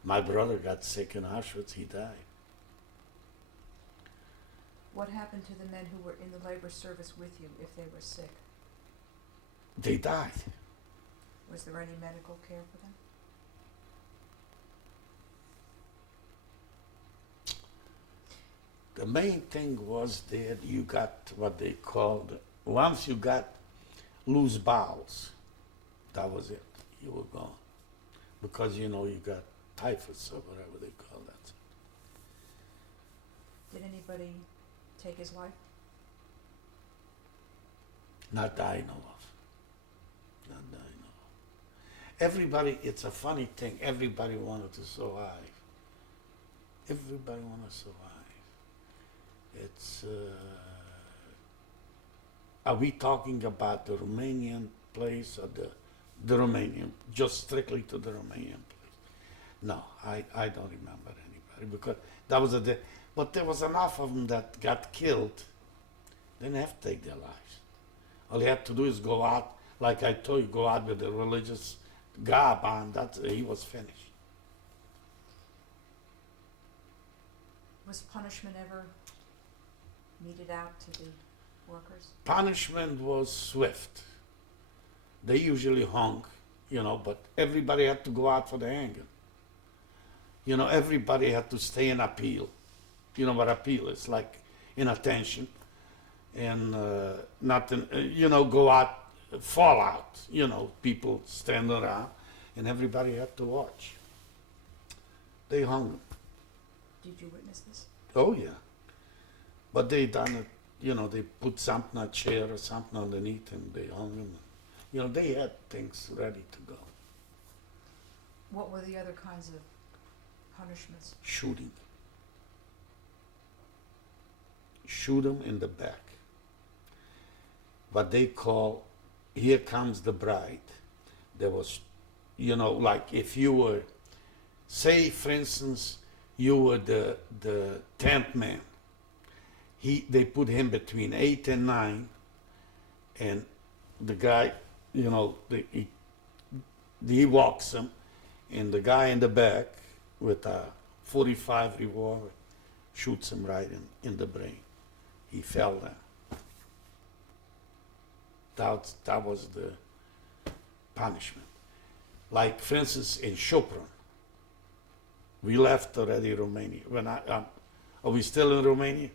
My brother got sick in Auschwitz, he died. What happened to the men who were in the labor service with you if they were sick? They died. Was there any medical care for them? The main thing was that you got what they called, once you got loose bowels, that was it. You were gone. Because, you know, you got typhus or whatever they call that. Did anybody take his life? Not that I know of. Not that I know of. Everybody, it's a funny thing, everybody wanted to survive. Everybody wanted to survive. It's, are we talking about the Romanian place or the Romanian, just strictly to the Romanian place? No, I don't remember anybody because that was but there was enough of them that got killed. They didn't have to take their lives. All you had to do is go out, like I told you, go out with a religious garb on, he was finished. Was punishment ever meted out to the workers? Punishment was swift. They usually hung, you know, but everybody had to go out for the hanging. You know, everybody had to stay in appeal. You know what appeal is, like in attention. And nothing, you know, go out, fall out, you know, people stand around, and everybody had to watch. They hung them. Did you witness this? Oh, yeah. But they done it, you know, they put something, a chair or something underneath him, they hung him. You know, they had things ready to go. What were the other kinds of punishments? Shooting. Shoot him in the back. What they call, here comes the bride. There was, you know, like if you were, say for instance, you were the 10th man. They put him between 8 and 9, and the guy, you know, he walks him, and the guy in the back with a .45 revolver shoots him right in the brain. He fell down. That was the punishment. Like, for instance, in Sopron, We left already Romania. Are we still in Romania?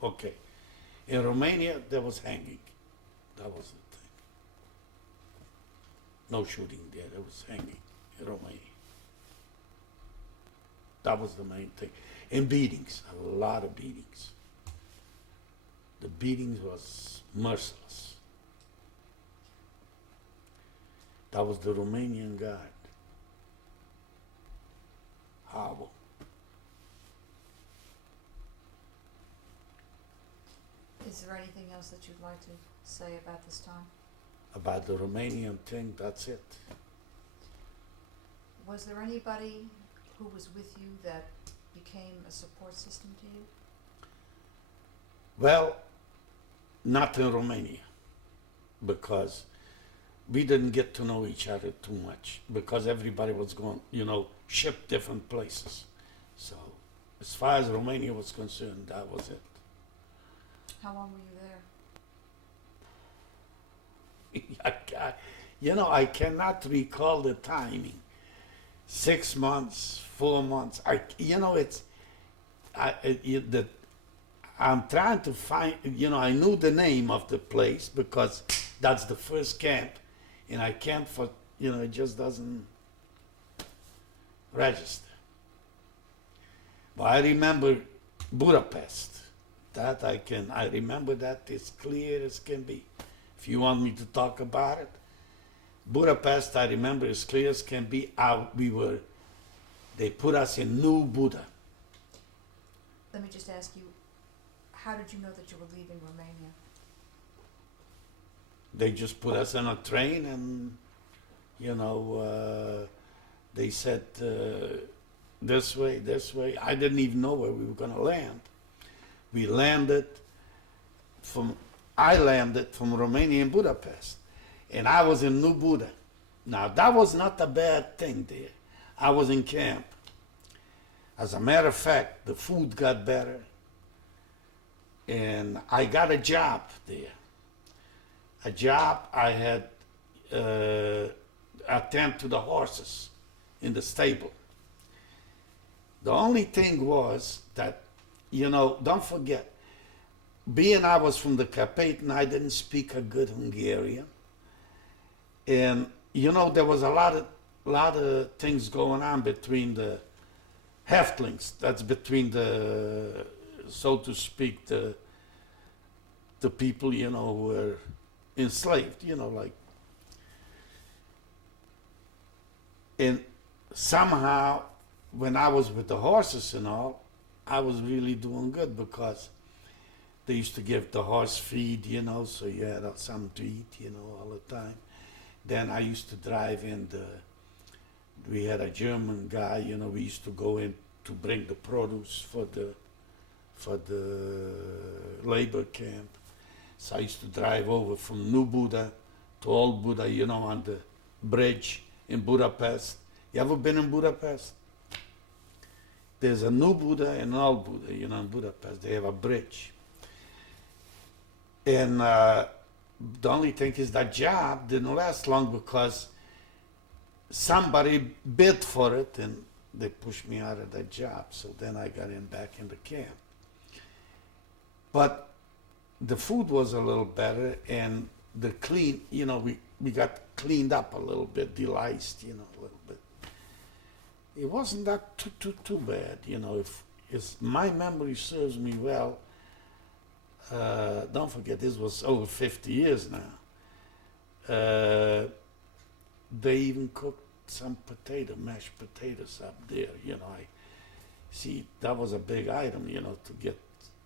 Okay. In Romania, there was hanging. That was the thing. No shooting there. There was hanging in Romania. That was the main thing. And beatings, a lot of beatings. The beatings was merciless. That was the Romanian guard. Horrible. Is there anything else that you'd like to say about this time? About the Romanian thing, that's it. Was there anybody who was with you that became a support system to you? Well, not in Romania, because we didn't get to know each other too much, because everybody was going, shipped different places. So, as far as Romania was concerned, that was it. How long were you there? I cannot recall the timing. 6 months, 4 months. I'm trying to find. I knew the name of the place because that's the first camp, and I can't it just doesn't register. But I remember Budapest. That I remember that as clear as can be. If you want me to talk about it, Budapest, I remember as clear as can be. They put us in New Buda. Let me just ask you, how did you know that you were leaving Romania? They just put us on a train and, they said, this way, this way. I didn't even know where we were going to land. I landed from Romania in Budapest, and I was in New Buda. Now, that was not a bad thing there. I was in camp. As a matter of fact, the food got better, and I got a job there. I had attend to the horses in the stable. The only thing was that, don't forget, being I was from the Carpathian, I didn't speak a good Hungarian. And, there was a lot of things going on between the Häftlings, that's between the, so to speak, the people, who were enslaved, and somehow, when I was with the horses and all, I was really doing good because they used to give the horse feed, so you had something to eat, all the time. Then I used to drive in we had a German guy, we used to go in to bring the produce for the labor camp. So I used to drive over from New Buda to Old Buda, on the bridge in Budapest. You ever been in Budapest? There's a New Buda and an Old Buda, in Budapest. They have a bridge. And the only thing is that job didn't last long because somebody bid for it and they pushed me out of that job. So then I got back in the camp. But the food was a little better and the clean, we got cleaned up a little bit, deliced, a little bit. It wasn't that too bad, if my memory serves me well. Don't forget, this was over 50 years now. They even cooked some mashed potatoes up there, that was a big item, to get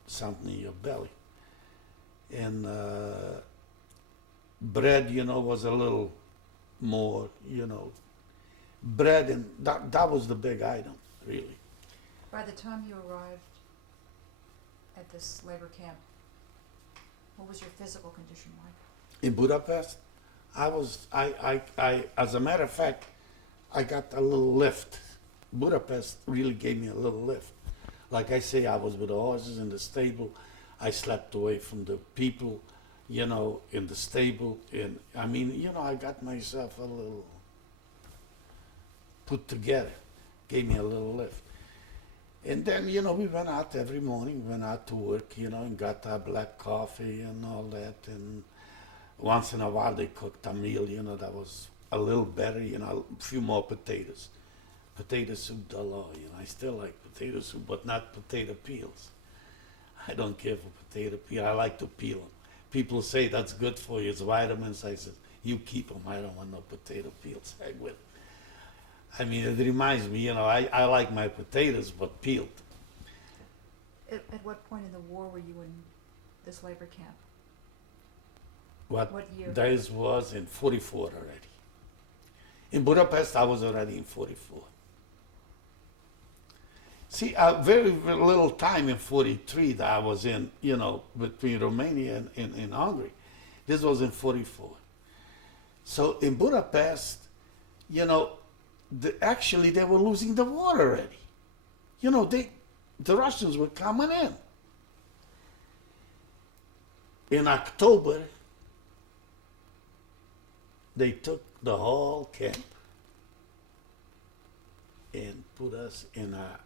something in your belly. And bread, was a little more, bread, and that was the big item, really. By the time you arrived at this labor camp, what was your physical condition like? In Budapest, as a matter of fact, I got a little lift. Budapest really gave me a little lift. Like I say, I was with the horses in the stable. I slept away from the people, in the stable. And I got myself a little put together. Gave me a little lift. And then, you know, we went out every morning, went out to work, you know, and got our black coffee and all that. And once in a while they cooked a meal, you know, that was a little better, you know, a few more potatoes. Potato soup de la, you know, I still like potato soup, but not potato peels. I don't care for potato peel, I like to peel them. People say that's good for you, it's vitamins. I said, you keep them, I don't want no potato peels. I will. I mean, it reminds me, you know, I like my potatoes, but peeled. At what point in the war were you in this labor camp? What What year? this was in 44 already. In Budapest, I was already in 44. See, very, very little time in 43 that I was in, you know, between Romania and Hungary. This was in 44. So in Budapest, you know, actually they were losing the war already. You know, the Russians were coming in. In October, they took the whole camp and put us in a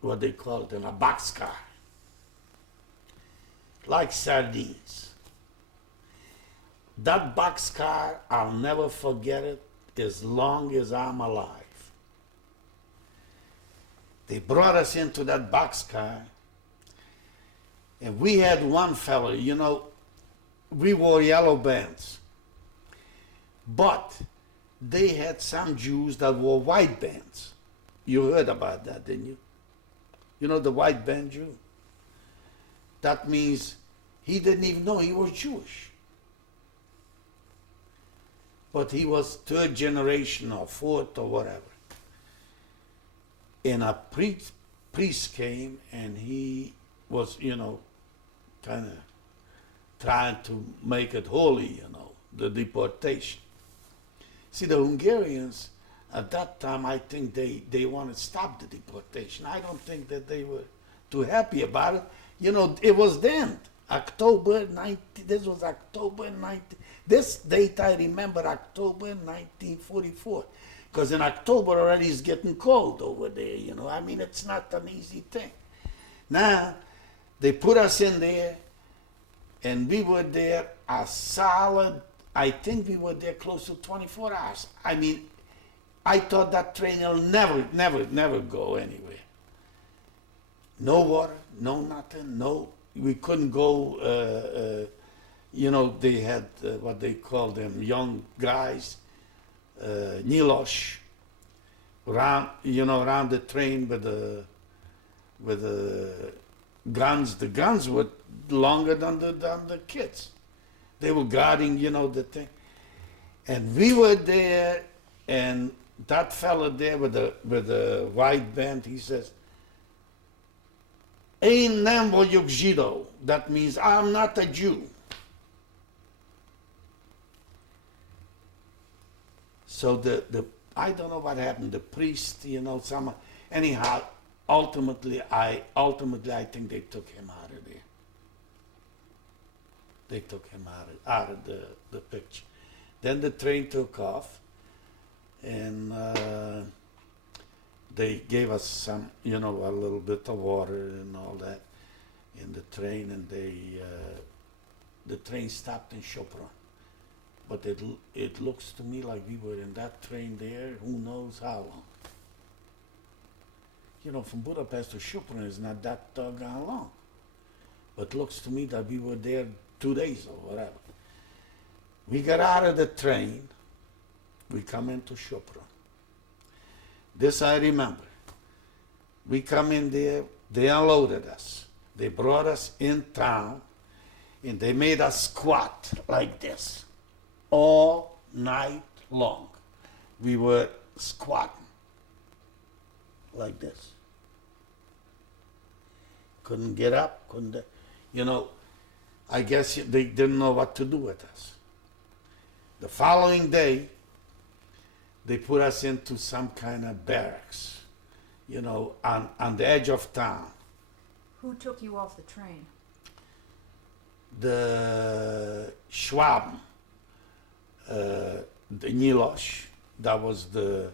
what they call it, in a boxcar, like sardines. That boxcar, I'll never forget it as long as I'm alive. They brought us into that boxcar, and we had one fellow, you know, we wore yellow bands, but they had some Jews that wore white bands. You heard about that, didn't you? You know the white band Jew? That means he didn't even know he was Jewish. But he was third generation or fourth or whatever. And a priest came and he was, you know, kind of trying to make it holy, you know, the deportation. See, the Hungarians, at that time, I think they wanted to stop the deportation. I don't think that they were too happy about it. You know, it was then, October 19, this was October 19, this date I remember, October 1944. Because in October already it's getting cold over there, you know. I mean, it's not an easy thing. Now, they put us in there, and we were there a solid, I think we were there close to 24 hours. I mean, I thought that train will never go anywhere. No water, no nothing, no, we couldn't go, you know, they had what they call them, young guys, Nilosh, around, you know, around the train with the guns. The guns were longer than the kids. They were guarding, you know, the thing. And we were there, and that fella there with the white band, he says, "Ein nem vagyok Zsidó." That means I'm not a Jew. So the I don't know what happened. The priest, you know, anyhow. Ultimately, I think they took him out of there. They took him out of the picture. Then the train took off, and they gave us some, you know, a little bit of water and all that in the train, and the train stopped in Sopron. But it looks to me like we were in that train there, who knows how long. You know, from Budapest to Sopron is not that doggone long. But looks to me that we were there 2 days or whatever. We got out of the train, we come into Sopron. This I remember. We come in there, they unloaded us. They brought us in town, and they made us squat like this all night long. We were squatting like this. Couldn't get up, you know, I guess they didn't know what to do with us. The following day, they put us into some kind of barracks, you know, on the edge of town. Who took you off the train? The Schwab, the Nilosh, that was the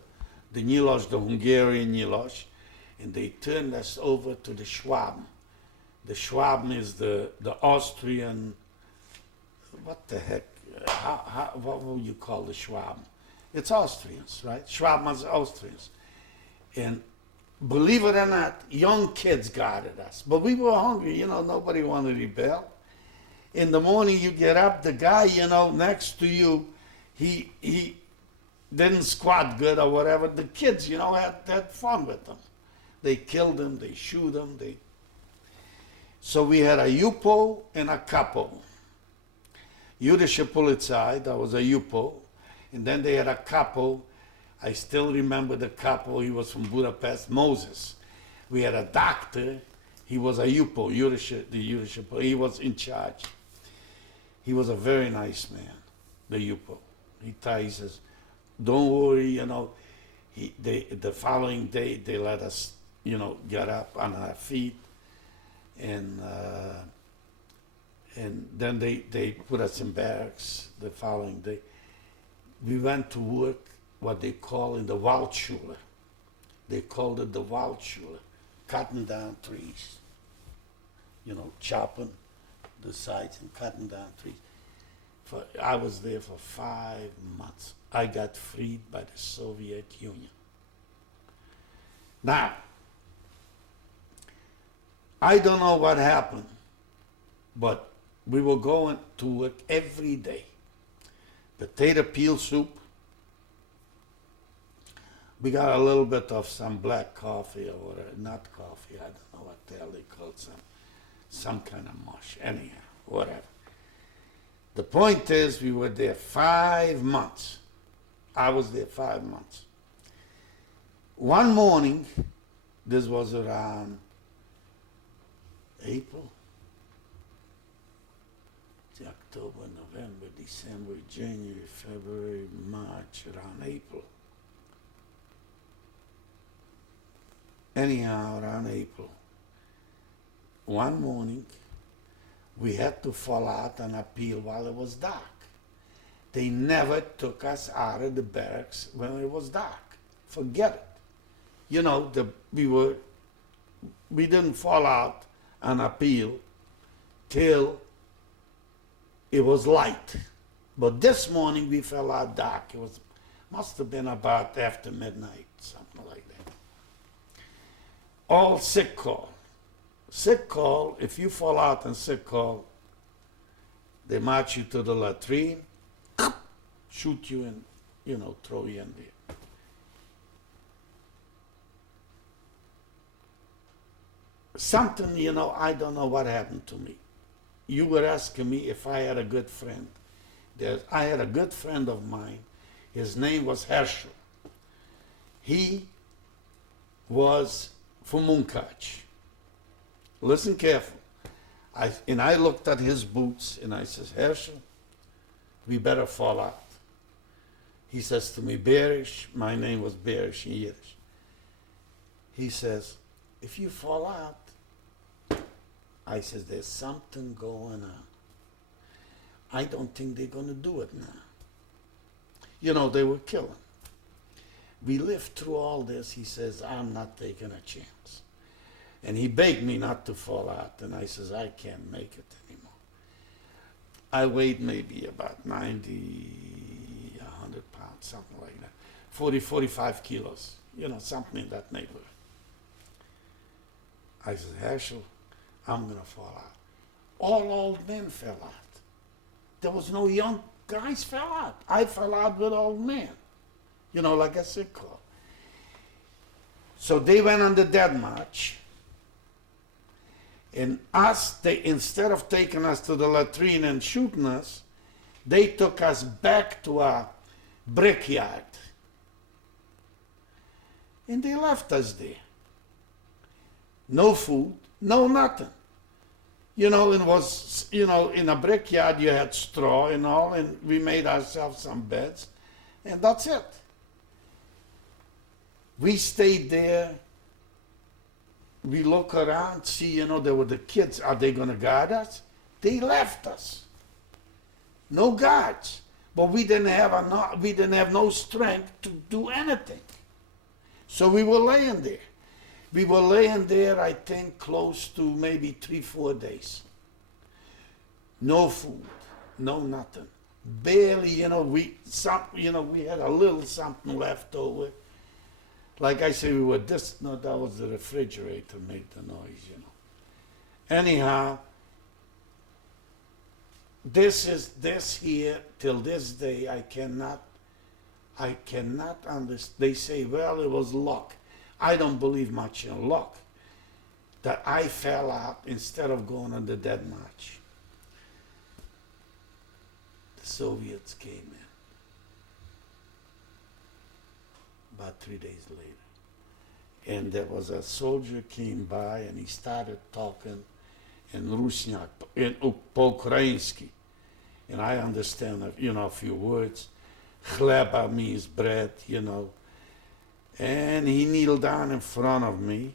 the Nyilas, the Hungarian Nyilas, and they turned us over to the Schwaben. The Schwaben is the Austrian, what the heck, what would you call the Schwaben? It's Austrians, right? Schwaben is Austrians. And believe it or not, young kids guarded us. But we were hungry, you know, nobody wanted to rebel. In the morning you get up, the guy, you know, next to you, he didn't squat good or whatever. The kids, you know, had fun with them. They killed them, they shoot them. So we had a UPO and a Kapo. Jüdische Polizei, that was a UPO. And then they had a Kapo. I still remember the Kapo, he was from Budapest, Moses. We had a doctor, he was a UPO, the Jüdische, he was in charge. He was a very nice man, the UPO. He says, don't worry, you know, the following day they let us, you know, get up on our feet, and then they put us in barracks the following day. We went to work, what they call in the Waldschule. They called it the Waldschule, cutting down trees. You know, chopping the sides and cutting down trees. I was there for 5 months. I got freed by the Soviet Union. Now, I don't know what happened, but we were going to work every day. Potato peel soup. We got a little bit of some black coffee or whatever, not coffee, I don't know what the hell they call it, some kind of mush, anyhow, whatever. The point is, we were there 5 months. I was there 5 months. One morning, this was around April, October, November, December, January, February, March, around April. Anyhow, around April, one morning, we had to fall out on appeal while it was dark. They never took us out of the barracks when it was dark. Forget it. You know, we didn't fall out on appeal till it was light. But this morning we fell out dark. It must have been about after midnight, something like that. All sick call. Sick call, if you fall out on sick call, they march you to the latrine, shoot you and, you know, throw you in there. Something, you know, I don't know what happened to me. You were asking me if I had a good friend. I had a good friend of mine. His name was Herschel. He was from Munkac. Listen careful. I looked at his boots and I says, Herschel, we better fall out. He says to me, Berish, my name was Berish in Yiddish. He says, if you fall out, I says, there's something going on. I don't think they're going to do it now. You know, they were killing. We lived through all this. He says, I'm not taking a chance. And he begged me not to fall out. And I says, I can't make it anymore. I weighed maybe about 90, 100 pounds, something like that. 40, 45 kilos, you know, something in that neighborhood. I said, Herschel, I'm going to fall out. All old men fell out. There was no young guys fell out. I fell out with old men, you know, like a sick call. So they went on the dead march. And instead of taking us to the latrine and shooting us, they took us back to a brickyard. And they left us there. No food, no nothing. You know, it was, you know, in a brickyard you had straw and all, and we made ourselves some beds, and that's it. We stayed there. We look around, see, you know, there were the kids. Are they going to guard us? They left us. No guards. But we didn't have no strength to do anything. So we were laying there. We were laying there, I think, close to maybe 3-4 days. No food, no nothing. Barely, we had a little something left over. Like I say, we were no, that was the refrigerator made the noise. Anyhow, this here till this day I cannot understand. They say, well, it was luck. I don't believe much in luck. That I fell out instead of going on the dead march. The Soviets came in about 3 days later. And there was a soldier came by and he started talking in Rusniak, in po-ukrainsky. And I understand, a few words. Chleba means bread, And he kneeled down in front of me.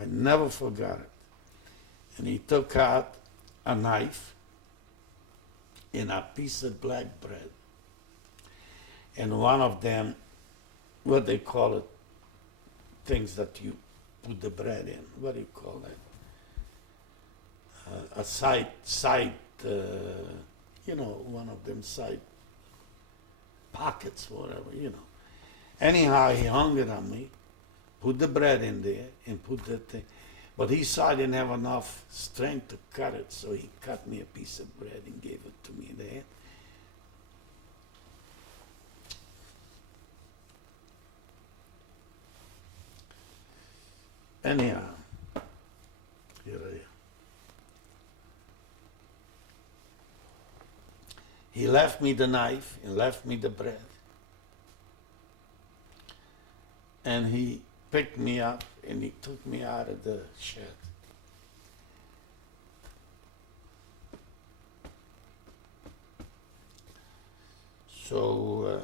I never forgot it. And he took out a knife and a piece of black bread. And one of them, what they call it, things that you put the bread in. What do you call that? A side, one of them side pockets, whatever. Anyhow, he hung it on me, put the bread in there, and put the thing. But he saw I didn't have enough strength to cut it, so he cut me a piece of bread and gave it to me there. Anyhow, here I am. He left me the knife and left me the bread. And he picked me up and he took me out of the shed. So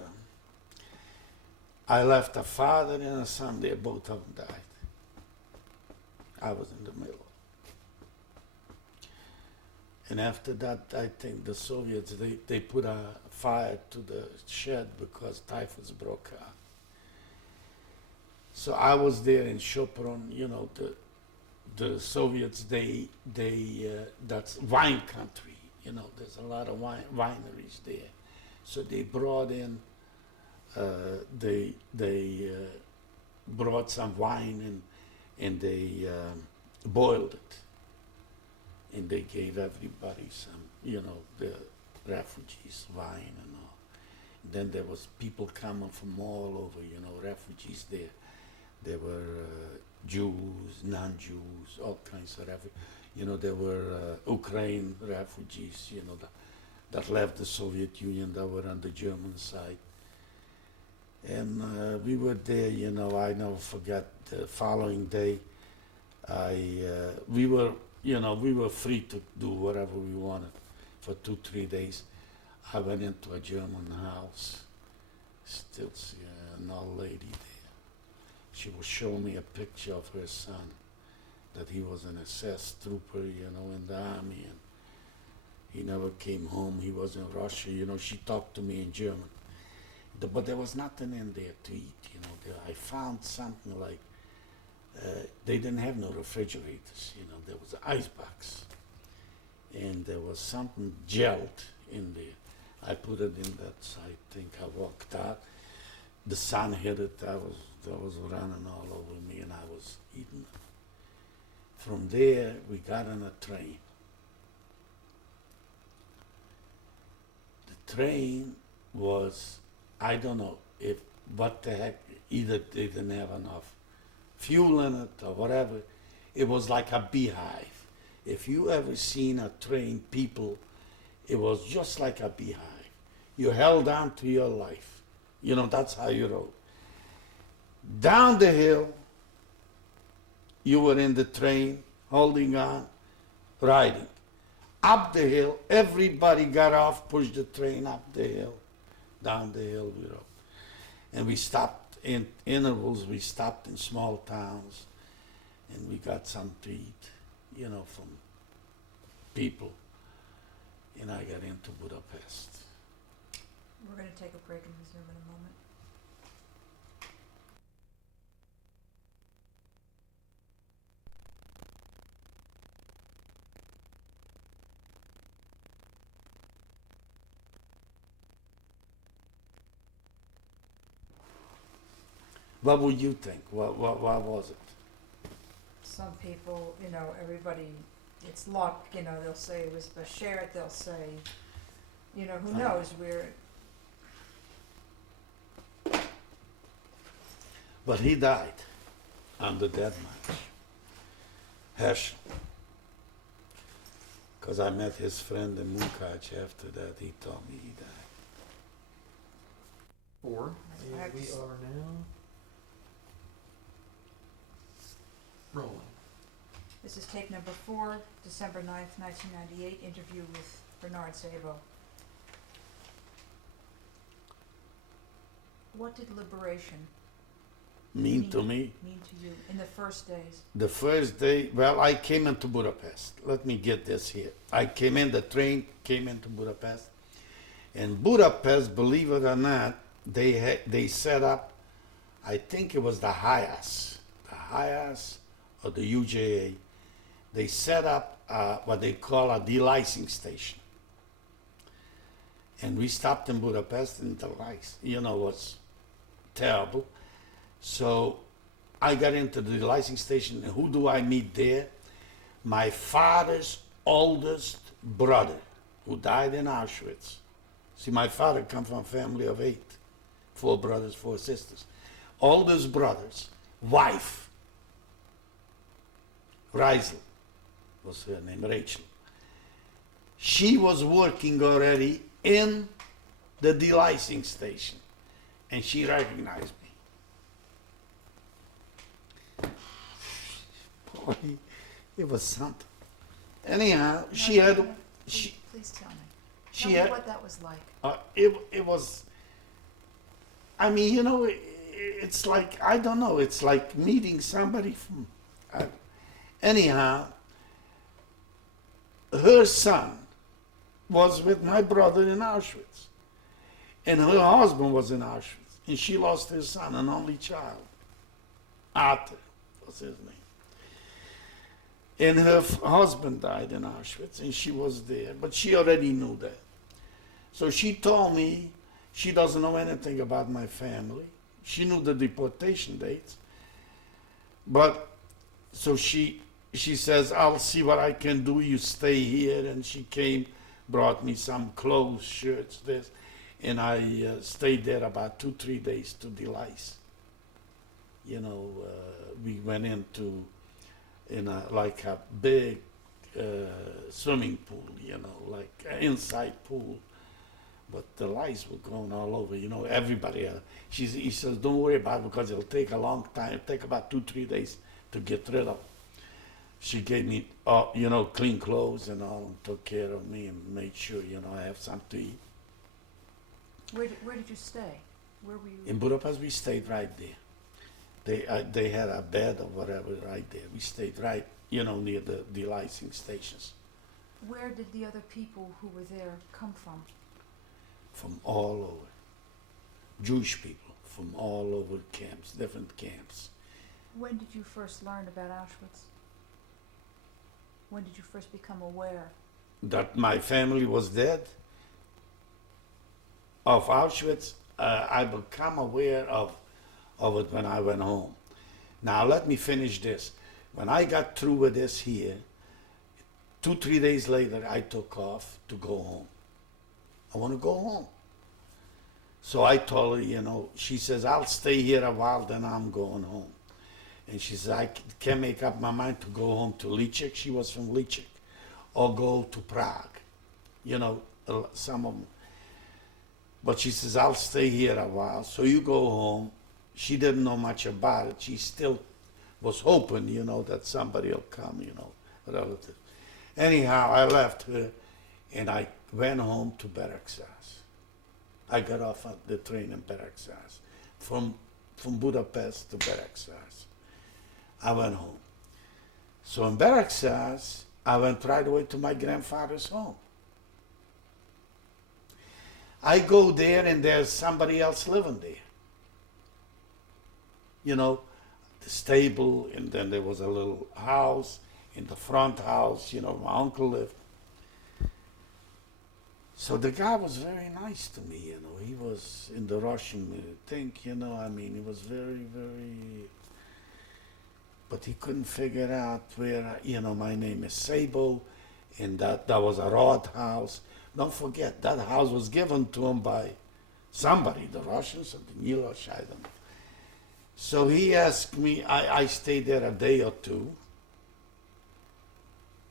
I left a father and a son there, both of them died. I was in the middle. And after that, I think the Soviets, they put a fire to the shed because typhus broke out. So I was there in Sopron, the Soviets, that's wine country, there's a lot of wineries there. So they brought in, they brought some wine and they boiled it. And they gave everybody some, the refugees, wine and all. Then there was people coming from all over, refugees there. There were Jews, non-Jews, all kinds of refugees. There were Ukraine refugees, that left the Soviet Union, that were on the German side. And we were there, I never forget, the following day, we were free to do whatever we wanted for 2-3 days. I went into a German house, still see an old lady there. She was showing me a picture of her son, that he was an SS trooper, in the army, and he never came home. He was in Russia, she talked to me in German. But there was nothing in there to eat, I found something like, they didn't have no refrigerators, there was an icebox. And there was something gelled in there. I put it in that, I think I walked out. The sun hit it, that was running all over me and I was eating it. From there, we got on a train. The train was, I don't know what the heck, either they didn't have enough fuel in it or whatever. It was like a beehive. If you ever seen a train, people, it was just like a beehive. You held on to your life. That's how you rode. Down the hill, you were in the train, holding on, riding. Up the hill, everybody got off, pushed the train up the hill. Down the hill we rode. And we stopped in intervals, we stopped in small towns, and we got some to eat, from people. And I got into Budapest. We're going to take a break and resume in a moment. What would you think? What was it? Some people, you know, everybody, it's luck, you know, they'll say it was Bashert, they'll say, you know, who knows, But he died on the dead march. Herschel. Because I met his friend in Munkach after that, he told me he died. 4. And X. we are now rolling. This is tape number 4, December 9th, 1998, interview with Bernard Szabo. What did liberation Mean to me? mean to you in the first days? The first day, well, I came into Budapest. Let me get this here. I came in, the train came into Budapest. In Budapest, believe it or not, they set up, I think it was the HIAS or the UJA. They set up what they call a delicing station. And we stopped in Budapest, and the lice, you know, was terrible. So I got into the delicing station, and who do I meet there? My father's oldest brother, who died in Auschwitz. See, my father come from a family of 8, 4 brothers, 4 sisters. Oldest brother's wife, Reisel, was her name, Rachel. She was working already in the delicing station, and she recognized me. Boy, it was something. Anyhow, she had, she, Please tell me. she Tell me had, what that was like. it was, I mean, you know, it's like, I don't know, it's like meeting somebody from, anyhow, her son was with my brother in Auschwitz, and her husband was in Auschwitz, and she lost her son, an only child. Arthur was his name. And her husband died in Auschwitz, and she was there, but she already knew that. So she told me she doesn't know anything about my family. She knew the deportation dates, but so she says, I'll see what I can do, you stay here. And she came, brought me some clothes, shirts, this, and I stayed there about 2-3 days to delice. You know, we went into like a big swimming pool, you know, like an inside pool. But the lice were going all over, you know, everybody. He says, don't worry about it because it'll take a long time. It'll take about 2-3 days to get rid of. She gave me, you know, clean clothes and all, and took care of me and made sure, you know, I have something to eat. Where did you stay? Where were you? In Budapest, we stayed right there. They had a bed or whatever right there. We stayed right, you know, near the delicing stations. Where did the other people who were there come from? From all over. Jewish people from all over camps, different camps. When did you first learn about Auschwitz? When did you first become aware? That my family was dead? Of Auschwitz, I became aware of it when I went home. Now let me finish this. When I got through with this here, 2-3 days later, I took off to go home. I want to go home. So I told her, you know, she says, I'll stay here a while, then I'm going home. And she says, I can't make up my mind to go home to Lichek. She was from Lichek. Or go to Prague. You know, some of them. But she says, I'll stay here a while. So you go home. She didn't know much about it. She still was hoping, you know, that somebody will come, you know, relative. Anyhow, I left her and I went home to Beregszász. I got off at the train in Beregszász. From Budapest to Beregszász. I went home. So in Beregszász, I went right away to my grandfather's home. I go there and there's somebody else living there. You know, the stable, and then there was a little house, in the front house, you know, my uncle lived. So the guy was very nice to me, you know. He was in the Russian thing, you know. I mean, he was very, very. But he couldn't figure out where, you know, my name is Szabo, and that was a rod house. Don't forget, that house was given to him by somebody, the Russians or the Nilosh, I don't know. So he asked me, I stayed there a day or two.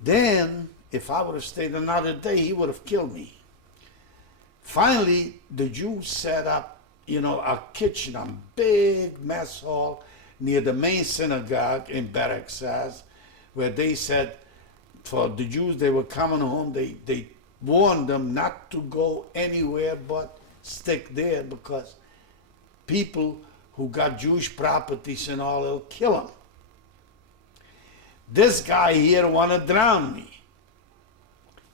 Then, if I would have stayed another day, he would have killed me. Finally, the Jews set up, you know, a kitchen, a big mess hall near the main synagogue in Bereksaz, where they said for the Jews, they were coming home, they warned them not to go anywhere but stick there because people who got Jewish properties and all, they'll kill them. This guy here want to drown me.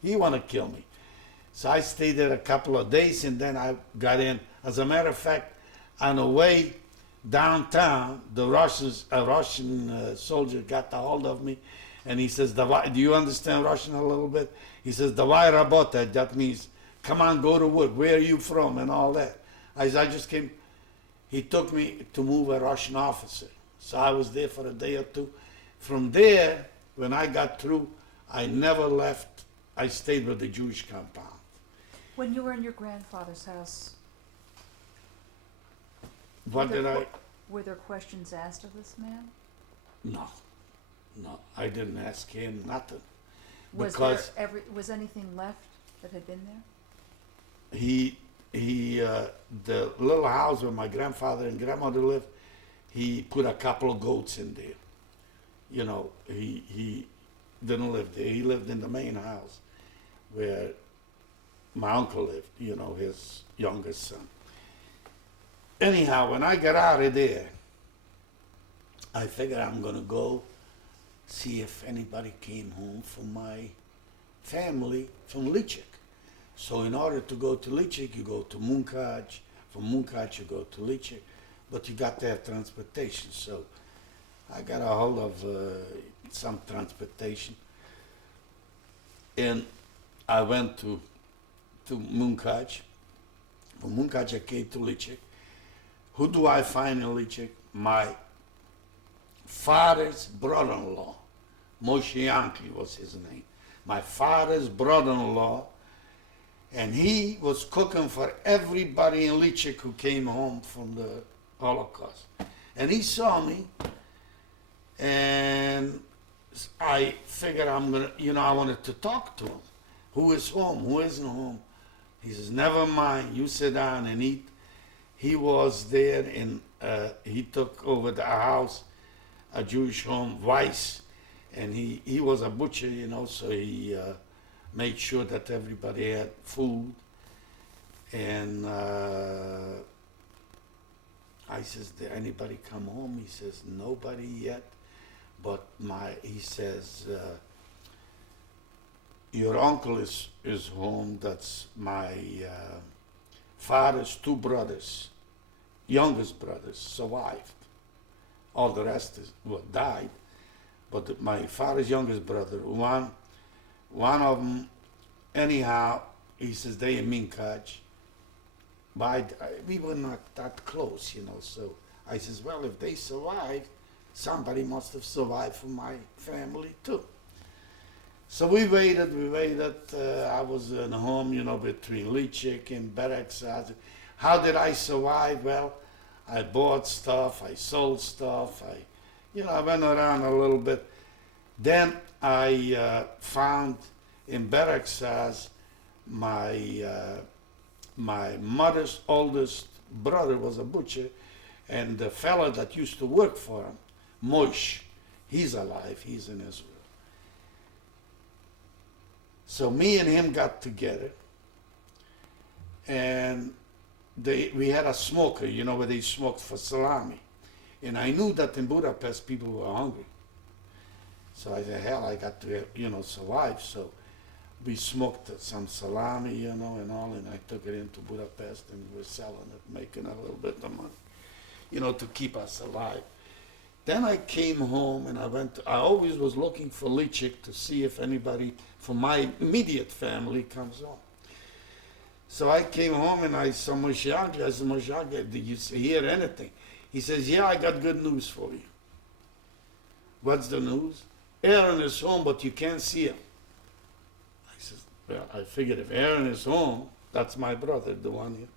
He want to kill me. So I stayed there a couple of days and then I got in. As a matter of fact, on the way downtown, a Russian soldier got a hold of me and he says, do you understand Russian a little bit? He says, Davai работать, that means, come on, go to work, where are you from, and all that. I just came, he took me to move a Russian officer. So I was there for a day or two. From there, when I got through, I never left. I stayed with the Jewish compound. When you were in your grandfather's house, What did I? were there questions asked of this man? No, I didn't ask him nothing. Was Because was anything left that had been there? the little house where my grandfather and grandmother lived, he put a couple of goats in there. You know, he didn't live there. He lived in the main house where my uncle lived, you know, his youngest son. Anyhow, when I got out of there, I figured I'm going to go see if anybody came home from my family from Lichik. So in order to go to Lichik, you go to Munkaj. From Munkaj, you go to Lichik. But you got to have transportation. So I got a hold of some transportation. And I went to Munkaj. From Munkaj, I came to Lichik. Who do I find in Lichik? My father's brother-in-law. Moshe Yankee was his name. My father's brother-in-law, and he was cooking for everybody in Lichik who came home from the Holocaust. And he saw me, and I figured I wanted to talk to him. Who is home? Who isn't home? He says, never mind, you sit down and eat. He was there, and he took over the house, a Jewish home, Weiss, and he was a butcher, you know, so he made sure that everybody had food. And I says, did anybody come home? He says, nobody yet, but he says, your uncle is home. That's my father's two brothers, youngest brothers, survived. All the rest died. But my father's youngest brother, one of them, anyhow, he says, they in Minkaj. But we were not that close, you know, so I says, well, if they survived, somebody must have survived from my family too. So we waited. I was in home, you know, between Lichik and Bereksaz. How did I survive? Well, I bought stuff, I sold stuff, I went around a little bit. Then I found in Bereksaz my mother's oldest brother was a butcher, and the fella that used to work for him, Moish, he's alive, he's in Israel. So me and him got together, and we had a smoker, you know, where they smoked for salami. And I knew that in Budapest people were hungry. So I said, hell, I got to, survive. So we smoked some salami, you know, and all, and I took it into Budapest and we were selling it, making a little bit of money, you know, to keep us alive. Then I came home and I always was looking for Lichik to see if anybody from my immediate family comes home. So I came home and I saw Moshe Yaakov. I said, Moshe Yaakov, did you hear anything? He says, yeah, I got good news for you. What's the news? Aaron is home, but you can't see him. I says, well, I figured if Aaron is home, that's my brother, the one here.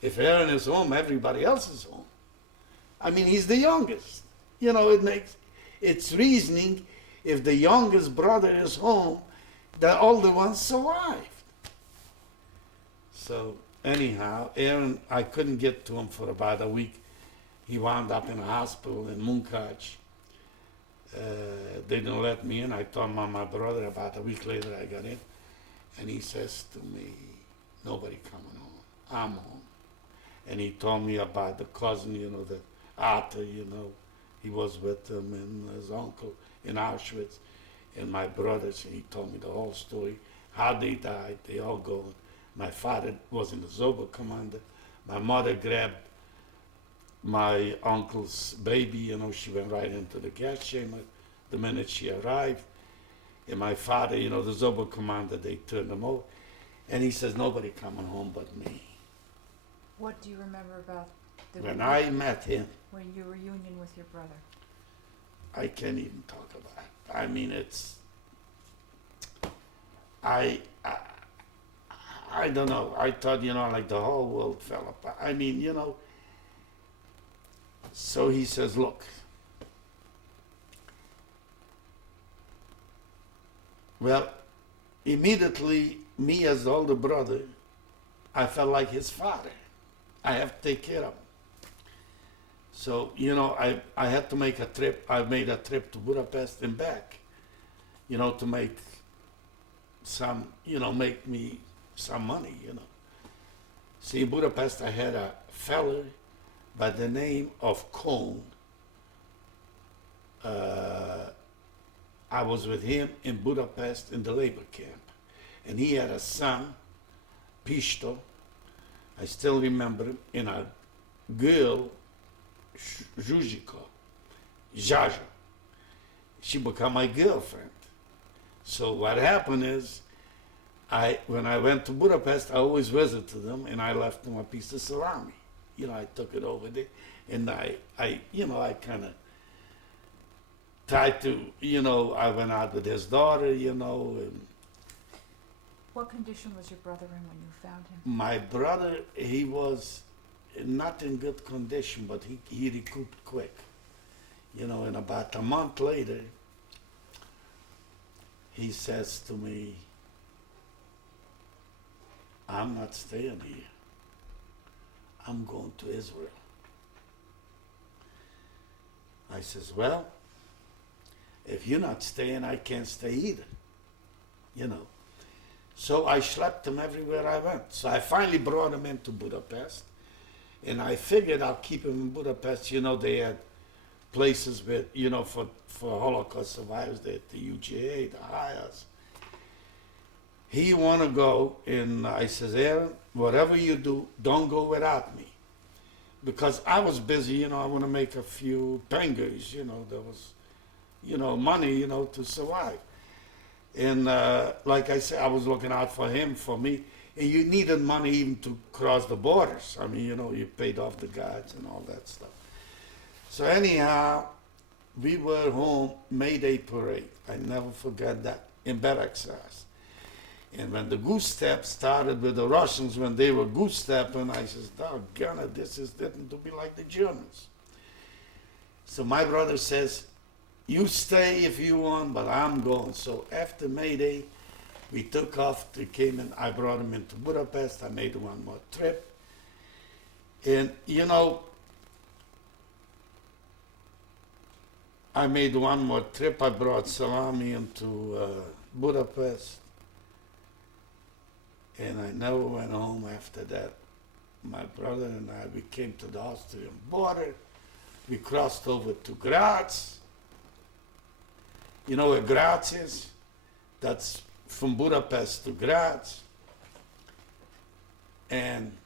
If Aaron is home, everybody else is home. I mean, he's the youngest. You know, it's reasoning if the youngest brother is home, the older ones survived. So anyhow, Aaron, I couldn't get to him for about a week. He wound up in a hospital in Munkach. They didn't let me in. I told my brother. About a week later, I got in. And he says to me, nobody coming home. I'm home. And he told me about the cousin, the Arthur, he was with him and his uncle in Auschwitz. And my brothers, and he told me the whole story, how they died, they all gone. My father was in the Szabo Commander. My mother grabbed my uncle's baby, she went right into the gas chamber the minute she arrived. And my father, the Szabo Commander, they turned him over. And he says, nobody coming home but me. What do you remember about When I met him, when your reunion with your brother? I can't even talk about it. I mean, I don't know. I thought, like the whole world fell apart. I mean, so he says, look, well, immediately, me as the older brother, I felt like his father. I have to take care of him. So, I had to make a trip. I made a trip to Budapest and back, to make some, make me some money, See, in Budapest, I had a fella by the name of Cohn. I was with him in Budapest in the labor camp. And he had a son, Pisto, I still remember him, and a girl, Jaja. She became my girlfriend. So what happened is, when I went to Budapest, I always visited them, and I left them a piece of salami. I took it over there, and I kind of tried to, I went out with his daughter, and What condition was your brother in when you found him? my brother, he was not in good condition, but he recouped quick. And about a month later, he says to me, I'm not staying here. I'm going to Israel. I says, well, if you're not staying, I can't stay either. So I schlepped him everywhere I went. So I finally brought him into Budapest. And I figured I'll keep him in Budapest. They had places with, for Holocaust survivors, they had the UGA, the HIAS. He want to go, and I says, Aaron, whatever you do, don't go without me. Because I was busy, I want to make a few pengers, there was, money, to survive. And like I said, I was looking out for him, for me. And you needed money even to cross the borders. I mean, you paid off the guards and all that stuff. So anyhow, we were home, May Day parade. I never forget that, in Barracks House. And when the goose step started with the Russians, when they were goose stepping, I says, doggone it, this is getting to be like the Germans. So my brother says, you stay if you want, but I'm going. So after May Day, we took off, I brought him into Budapest, I made one more trip. And I made one more trip, I brought Salami into Budapest. And I never went home after that. My brother and I, we came to the Austrian border. We crossed over to Graz. You know where Graz is? That's from Budapest to Graz. And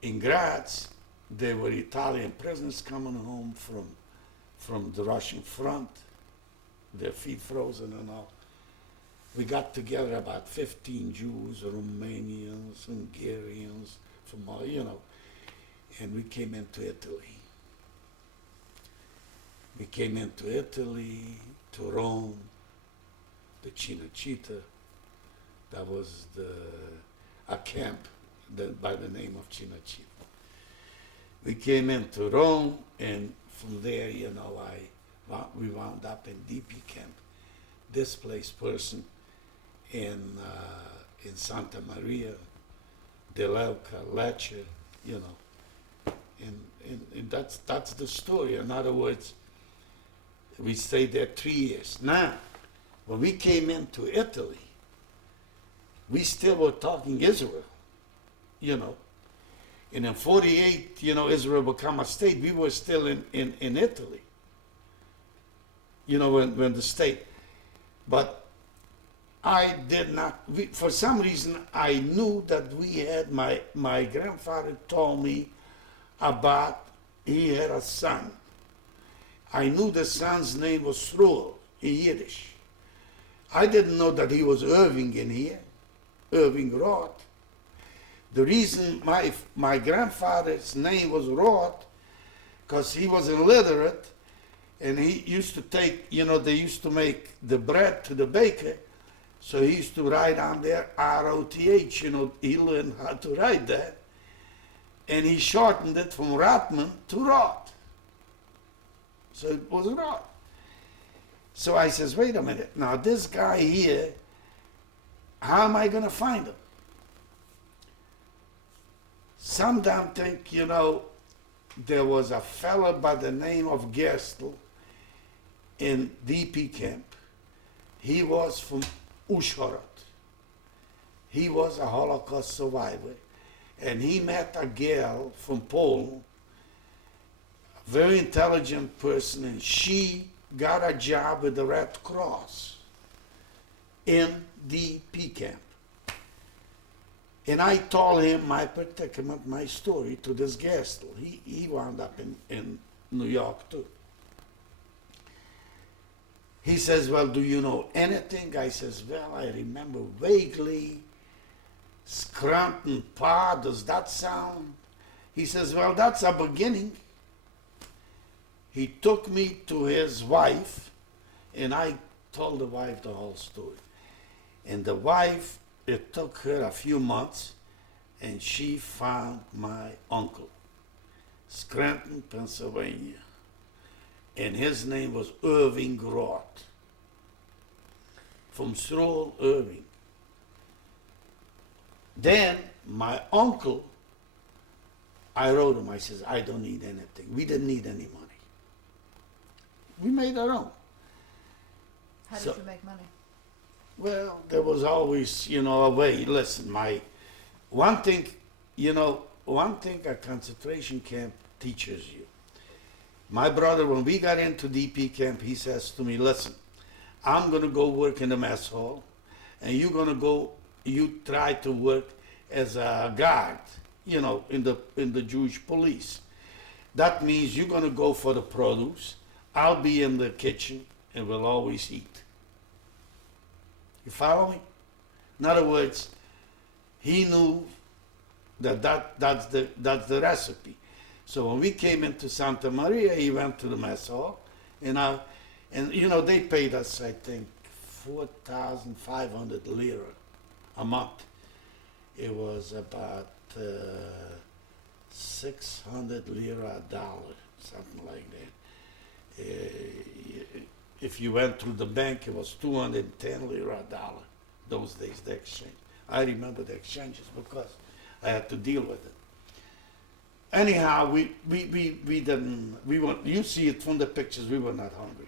in Graz, there were Italian prisoners coming home from the Russian front, their feet frozen and all. We got together about 15 Jews, Romanians, Hungarians, from all, and we came into Italy. We came into Italy, to Rome, the Cinecittà. That was a camp by the name of Cinecittà. We came into Rome, and from there, we wound up in DP camp, displaced person in Santa Maria, Deleuca, Lecce, and that's the story. In other words, we stayed there 3 years. Now, when we came into Italy, we still were talking Israel, And in 48, Israel became a state. We were still in Italy, when the state. But I did not, for some reason, I knew that we had, my grandfather told me about, he had a son. I knew the son's name was Sroel in Yiddish. I didn't know that he was Irving in here, Irving Roth. The reason my grandfather's name was Roth, because he was illiterate, and he used to take, they used to make the bread to the baker, so he used to write on there R-O-T-H, he learned how to write that, and he shortened it from Rotman to Roth. So it was Roth. So I says, wait a minute, now this guy here, how am I going to find him? Some damn think, there was a fella by the name of Gerstl in DP camp. He was from Ushhorod. He was a Holocaust survivor, and he met a girl from Poland, a very intelligent person, and she got a job with the Red Cross in DP camp. And I told him my predicament, my story to this Gerstl. He wound up in New York too. He says, well, do you know anything? I says, well, I remember vaguely Scranton Pa, does that sound? He says, well, that's a beginning. He took me to his wife, and I told the wife the whole story. And the wife, it took her a few months, and she found my uncle, Scranton, Pennsylvania. And his name was Irving Roth, from Sroel, Irving. Then my uncle, I wrote him, I says, I don't need anything. We didn't need any money. We made our own. How did you make money? Well, there was always, a way. Listen, one thing a concentration camp teaches you. My brother, when we got into DP camp, he says to me, listen, I'm going to go work in the mess hall, and you're going to go, you try to work as a guard, in the Jewish police. That means you're going to go for the produce. I'll be in the kitchen, and we'll always eat. You follow me? In other words, he knew that's the recipe. So when we came into Santa Maria, he went to the mess hall, and they paid us, I think, 4,500 lira a month. It was about 600 lira a dollar, something like that. If you went through the bank, it was 210 lira a dollar. Those days, the exchange. I remember the exchanges because I had to deal with it. Anyhow, we didn't, you see it from the pictures, we were not hungry.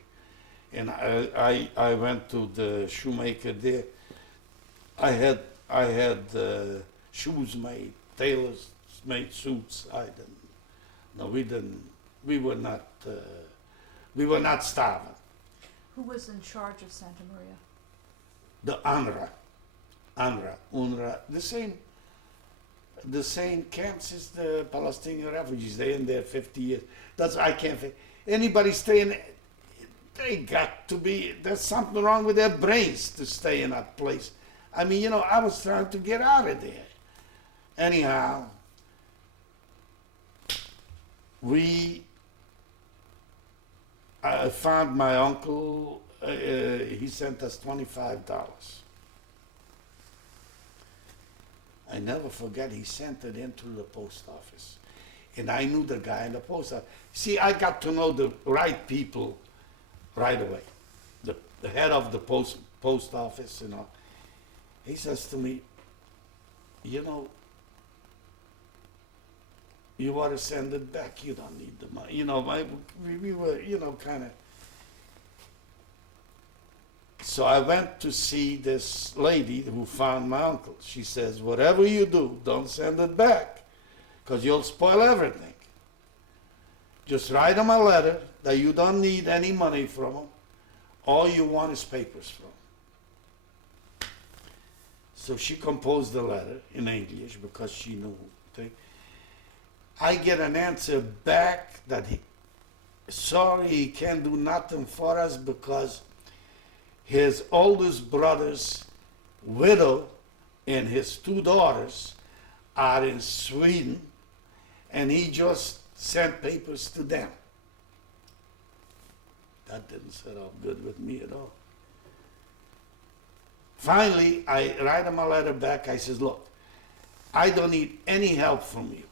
And I went to the shoemaker there. I had shoes made, tailors made suits. We were not starving. Who was in charge of Santa Maria? The UNRWA, the same camps as the Palestinian refugees. They're in there 50 years. I can't think. Anybody staying they got to be, there's something wrong with their brains to stay in that place. I mean, you know, I was trying to get out of there. Anyhow, I found my uncle, he sent us $25. I never forget, he sent it into the post office. And I knew the guy in the post office. See, I got to know the right people right away. The head of the post office, you know. He says to me, you know, you ought to send it back. You don't need the money. You know, we were, you know, kind of. So I went to see this lady who found my uncle. She says, whatever you do, don't send it back, because you'll spoil everything. Just write him a letter that you don't need any money from him. All you want is papers from him. So she composed the letter in English because she knew things. I get an answer back that sorry, he can't do nothing for us because his oldest brother's widow and his 2 daughters are in Sweden, and he just sent papers to them. That didn't set off good with me at all. Finally, I write him a letter back. I says, look, I don't need any help from you.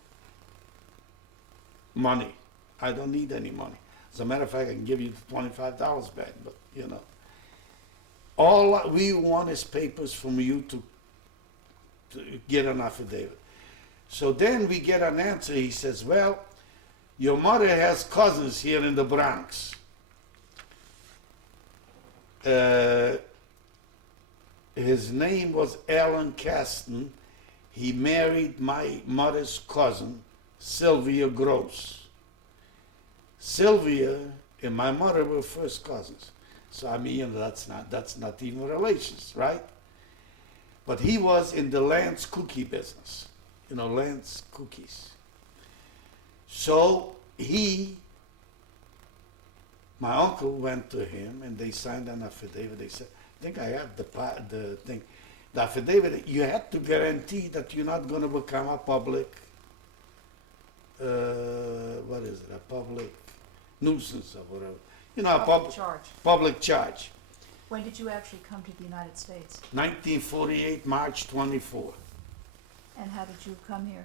Money. I don't need any money. As a matter of fact, I can give you $25 back, but you know. All we want is papers from you to get an affidavit. So then we get an answer. He says, well, your mother has cousins here in the Bronx. His name was Alan Kasten. He married my mother's cousin, Sylvia Gross. Sylvia and my mother were first cousins. So I mean, you know, that's not even relations, right? But he was in the Lance cookie business, you know, Lance cookies. So my uncle went to him and they signed an affidavit. They said, I think I have the thing. The affidavit, you had to guarantee that you're not going to become a public, what is it, a public nuisance or whatever. You know, public charge. When did you actually come to the United States? 1948, March 24. And how did you come here?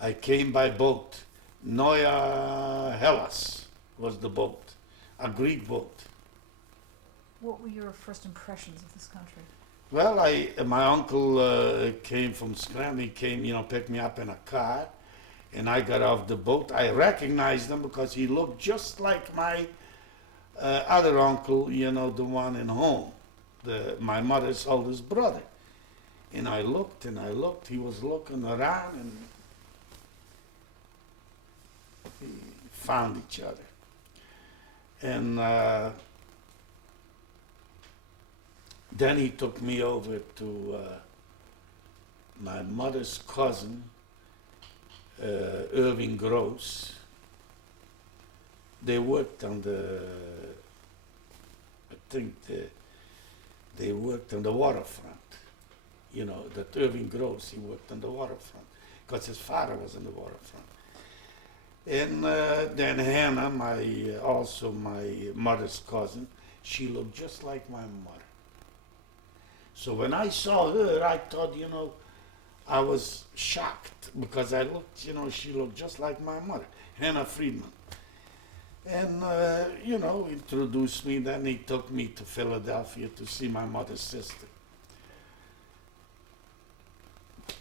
I came by boat. Noia Hellas was the boat, a Greek boat. What were your first impressions of this country? Well, my uncle came from Scranton. He came, you know, picked me up in a car, and I got off the boat. I recognized him because he looked just like my other uncle, you know, the one in home, my mother's oldest brother. And I looked and I looked. He was looking around, and we found each other. And then he took me over to my mother's cousin, Irving Gross. They worked on they worked on the waterfront. You know, that Irving Gross, he worked on the waterfront because his father was on the waterfront. And then Hannah, also my mother's cousin, she looked just like my mother. So when I saw her, I thought, you know, I was shocked because I looked, you know, she looked just like my mother, Hannah Friedman. And, you know, introduced me. Then he took me to Philadelphia to see my mother's sister,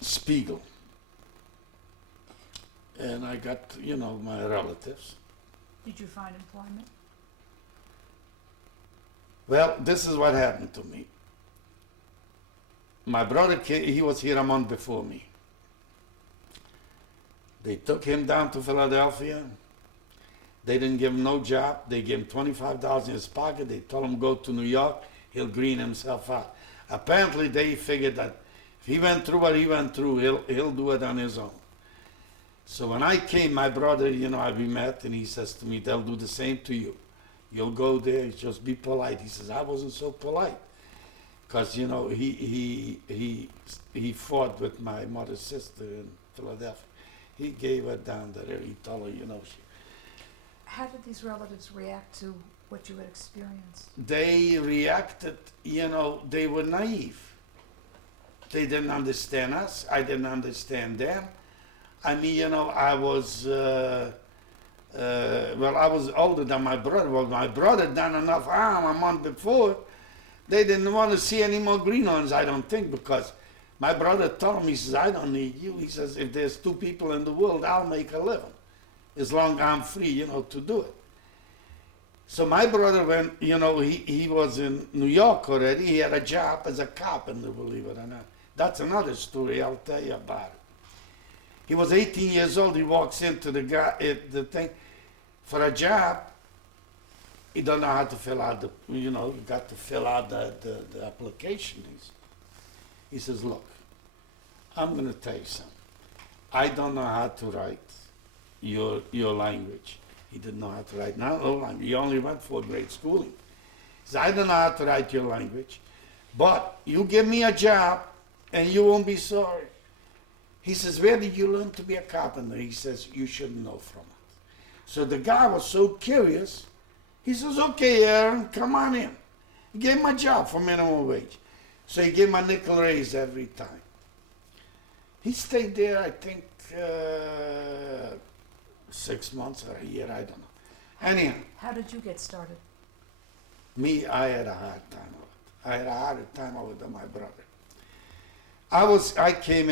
Spiegel. And I got, you know, my relatives. Did you find employment? Well, this is what happened to me. My brother came, he was here a month before me. They took him down to Philadelphia. They didn't give him no job. They gave him $25 in his pocket. They told him go to New York. He'll green himself out. Apparently, they figured that if he went through what he went through, he'll do it on his own. So when I came, my brother, you know, we met, and he says to me, they'll do the same to you. You'll go there, just be polite. He says, I wasn't so polite. Because, you know, he fought with my mother's sister in Philadelphia. He gave her down there. He told her, you know, How did these relatives react to what you had experienced? they reacted, you know, they were naive. They didn't understand us. I didn't understand them. I mean, you know, I was older than my brother. Well, my brother done enough harm a month before. They didn't want to see any more greenhorns, I don't think, because my brother told him, he says, I don't need you. He says, if there's 2 people in the world, I'll make a living, as long as I'm free, you know, to do it. So my brother, when, you know, he was in New York already, he had a job as a carpenter, believe it or not. That's another story I'll tell you about it. He was 18 years old, he walks into the thing for a job. He don't know how to fill out the, you know, you got to fill out the application. He says, look, I'm going to tell you something. I don't know how to write your language. He didn't know how to write no language. He only went for grade schooling. He says, I don't know how to write your language, but you give me a job and you won't be sorry. He says, where did you learn to be a carpenter? He says, you should know from us. So the guy was so curious. He says, okay, Aaron, come on in. He gave him a job for minimum wage. So he gave him a nickel raise every time. He stayed there, I think, 6 months or a year, I don't know. Anyhow. How did you get started? Me, I had a hard time of it. I had a harder time of it than my brother. I came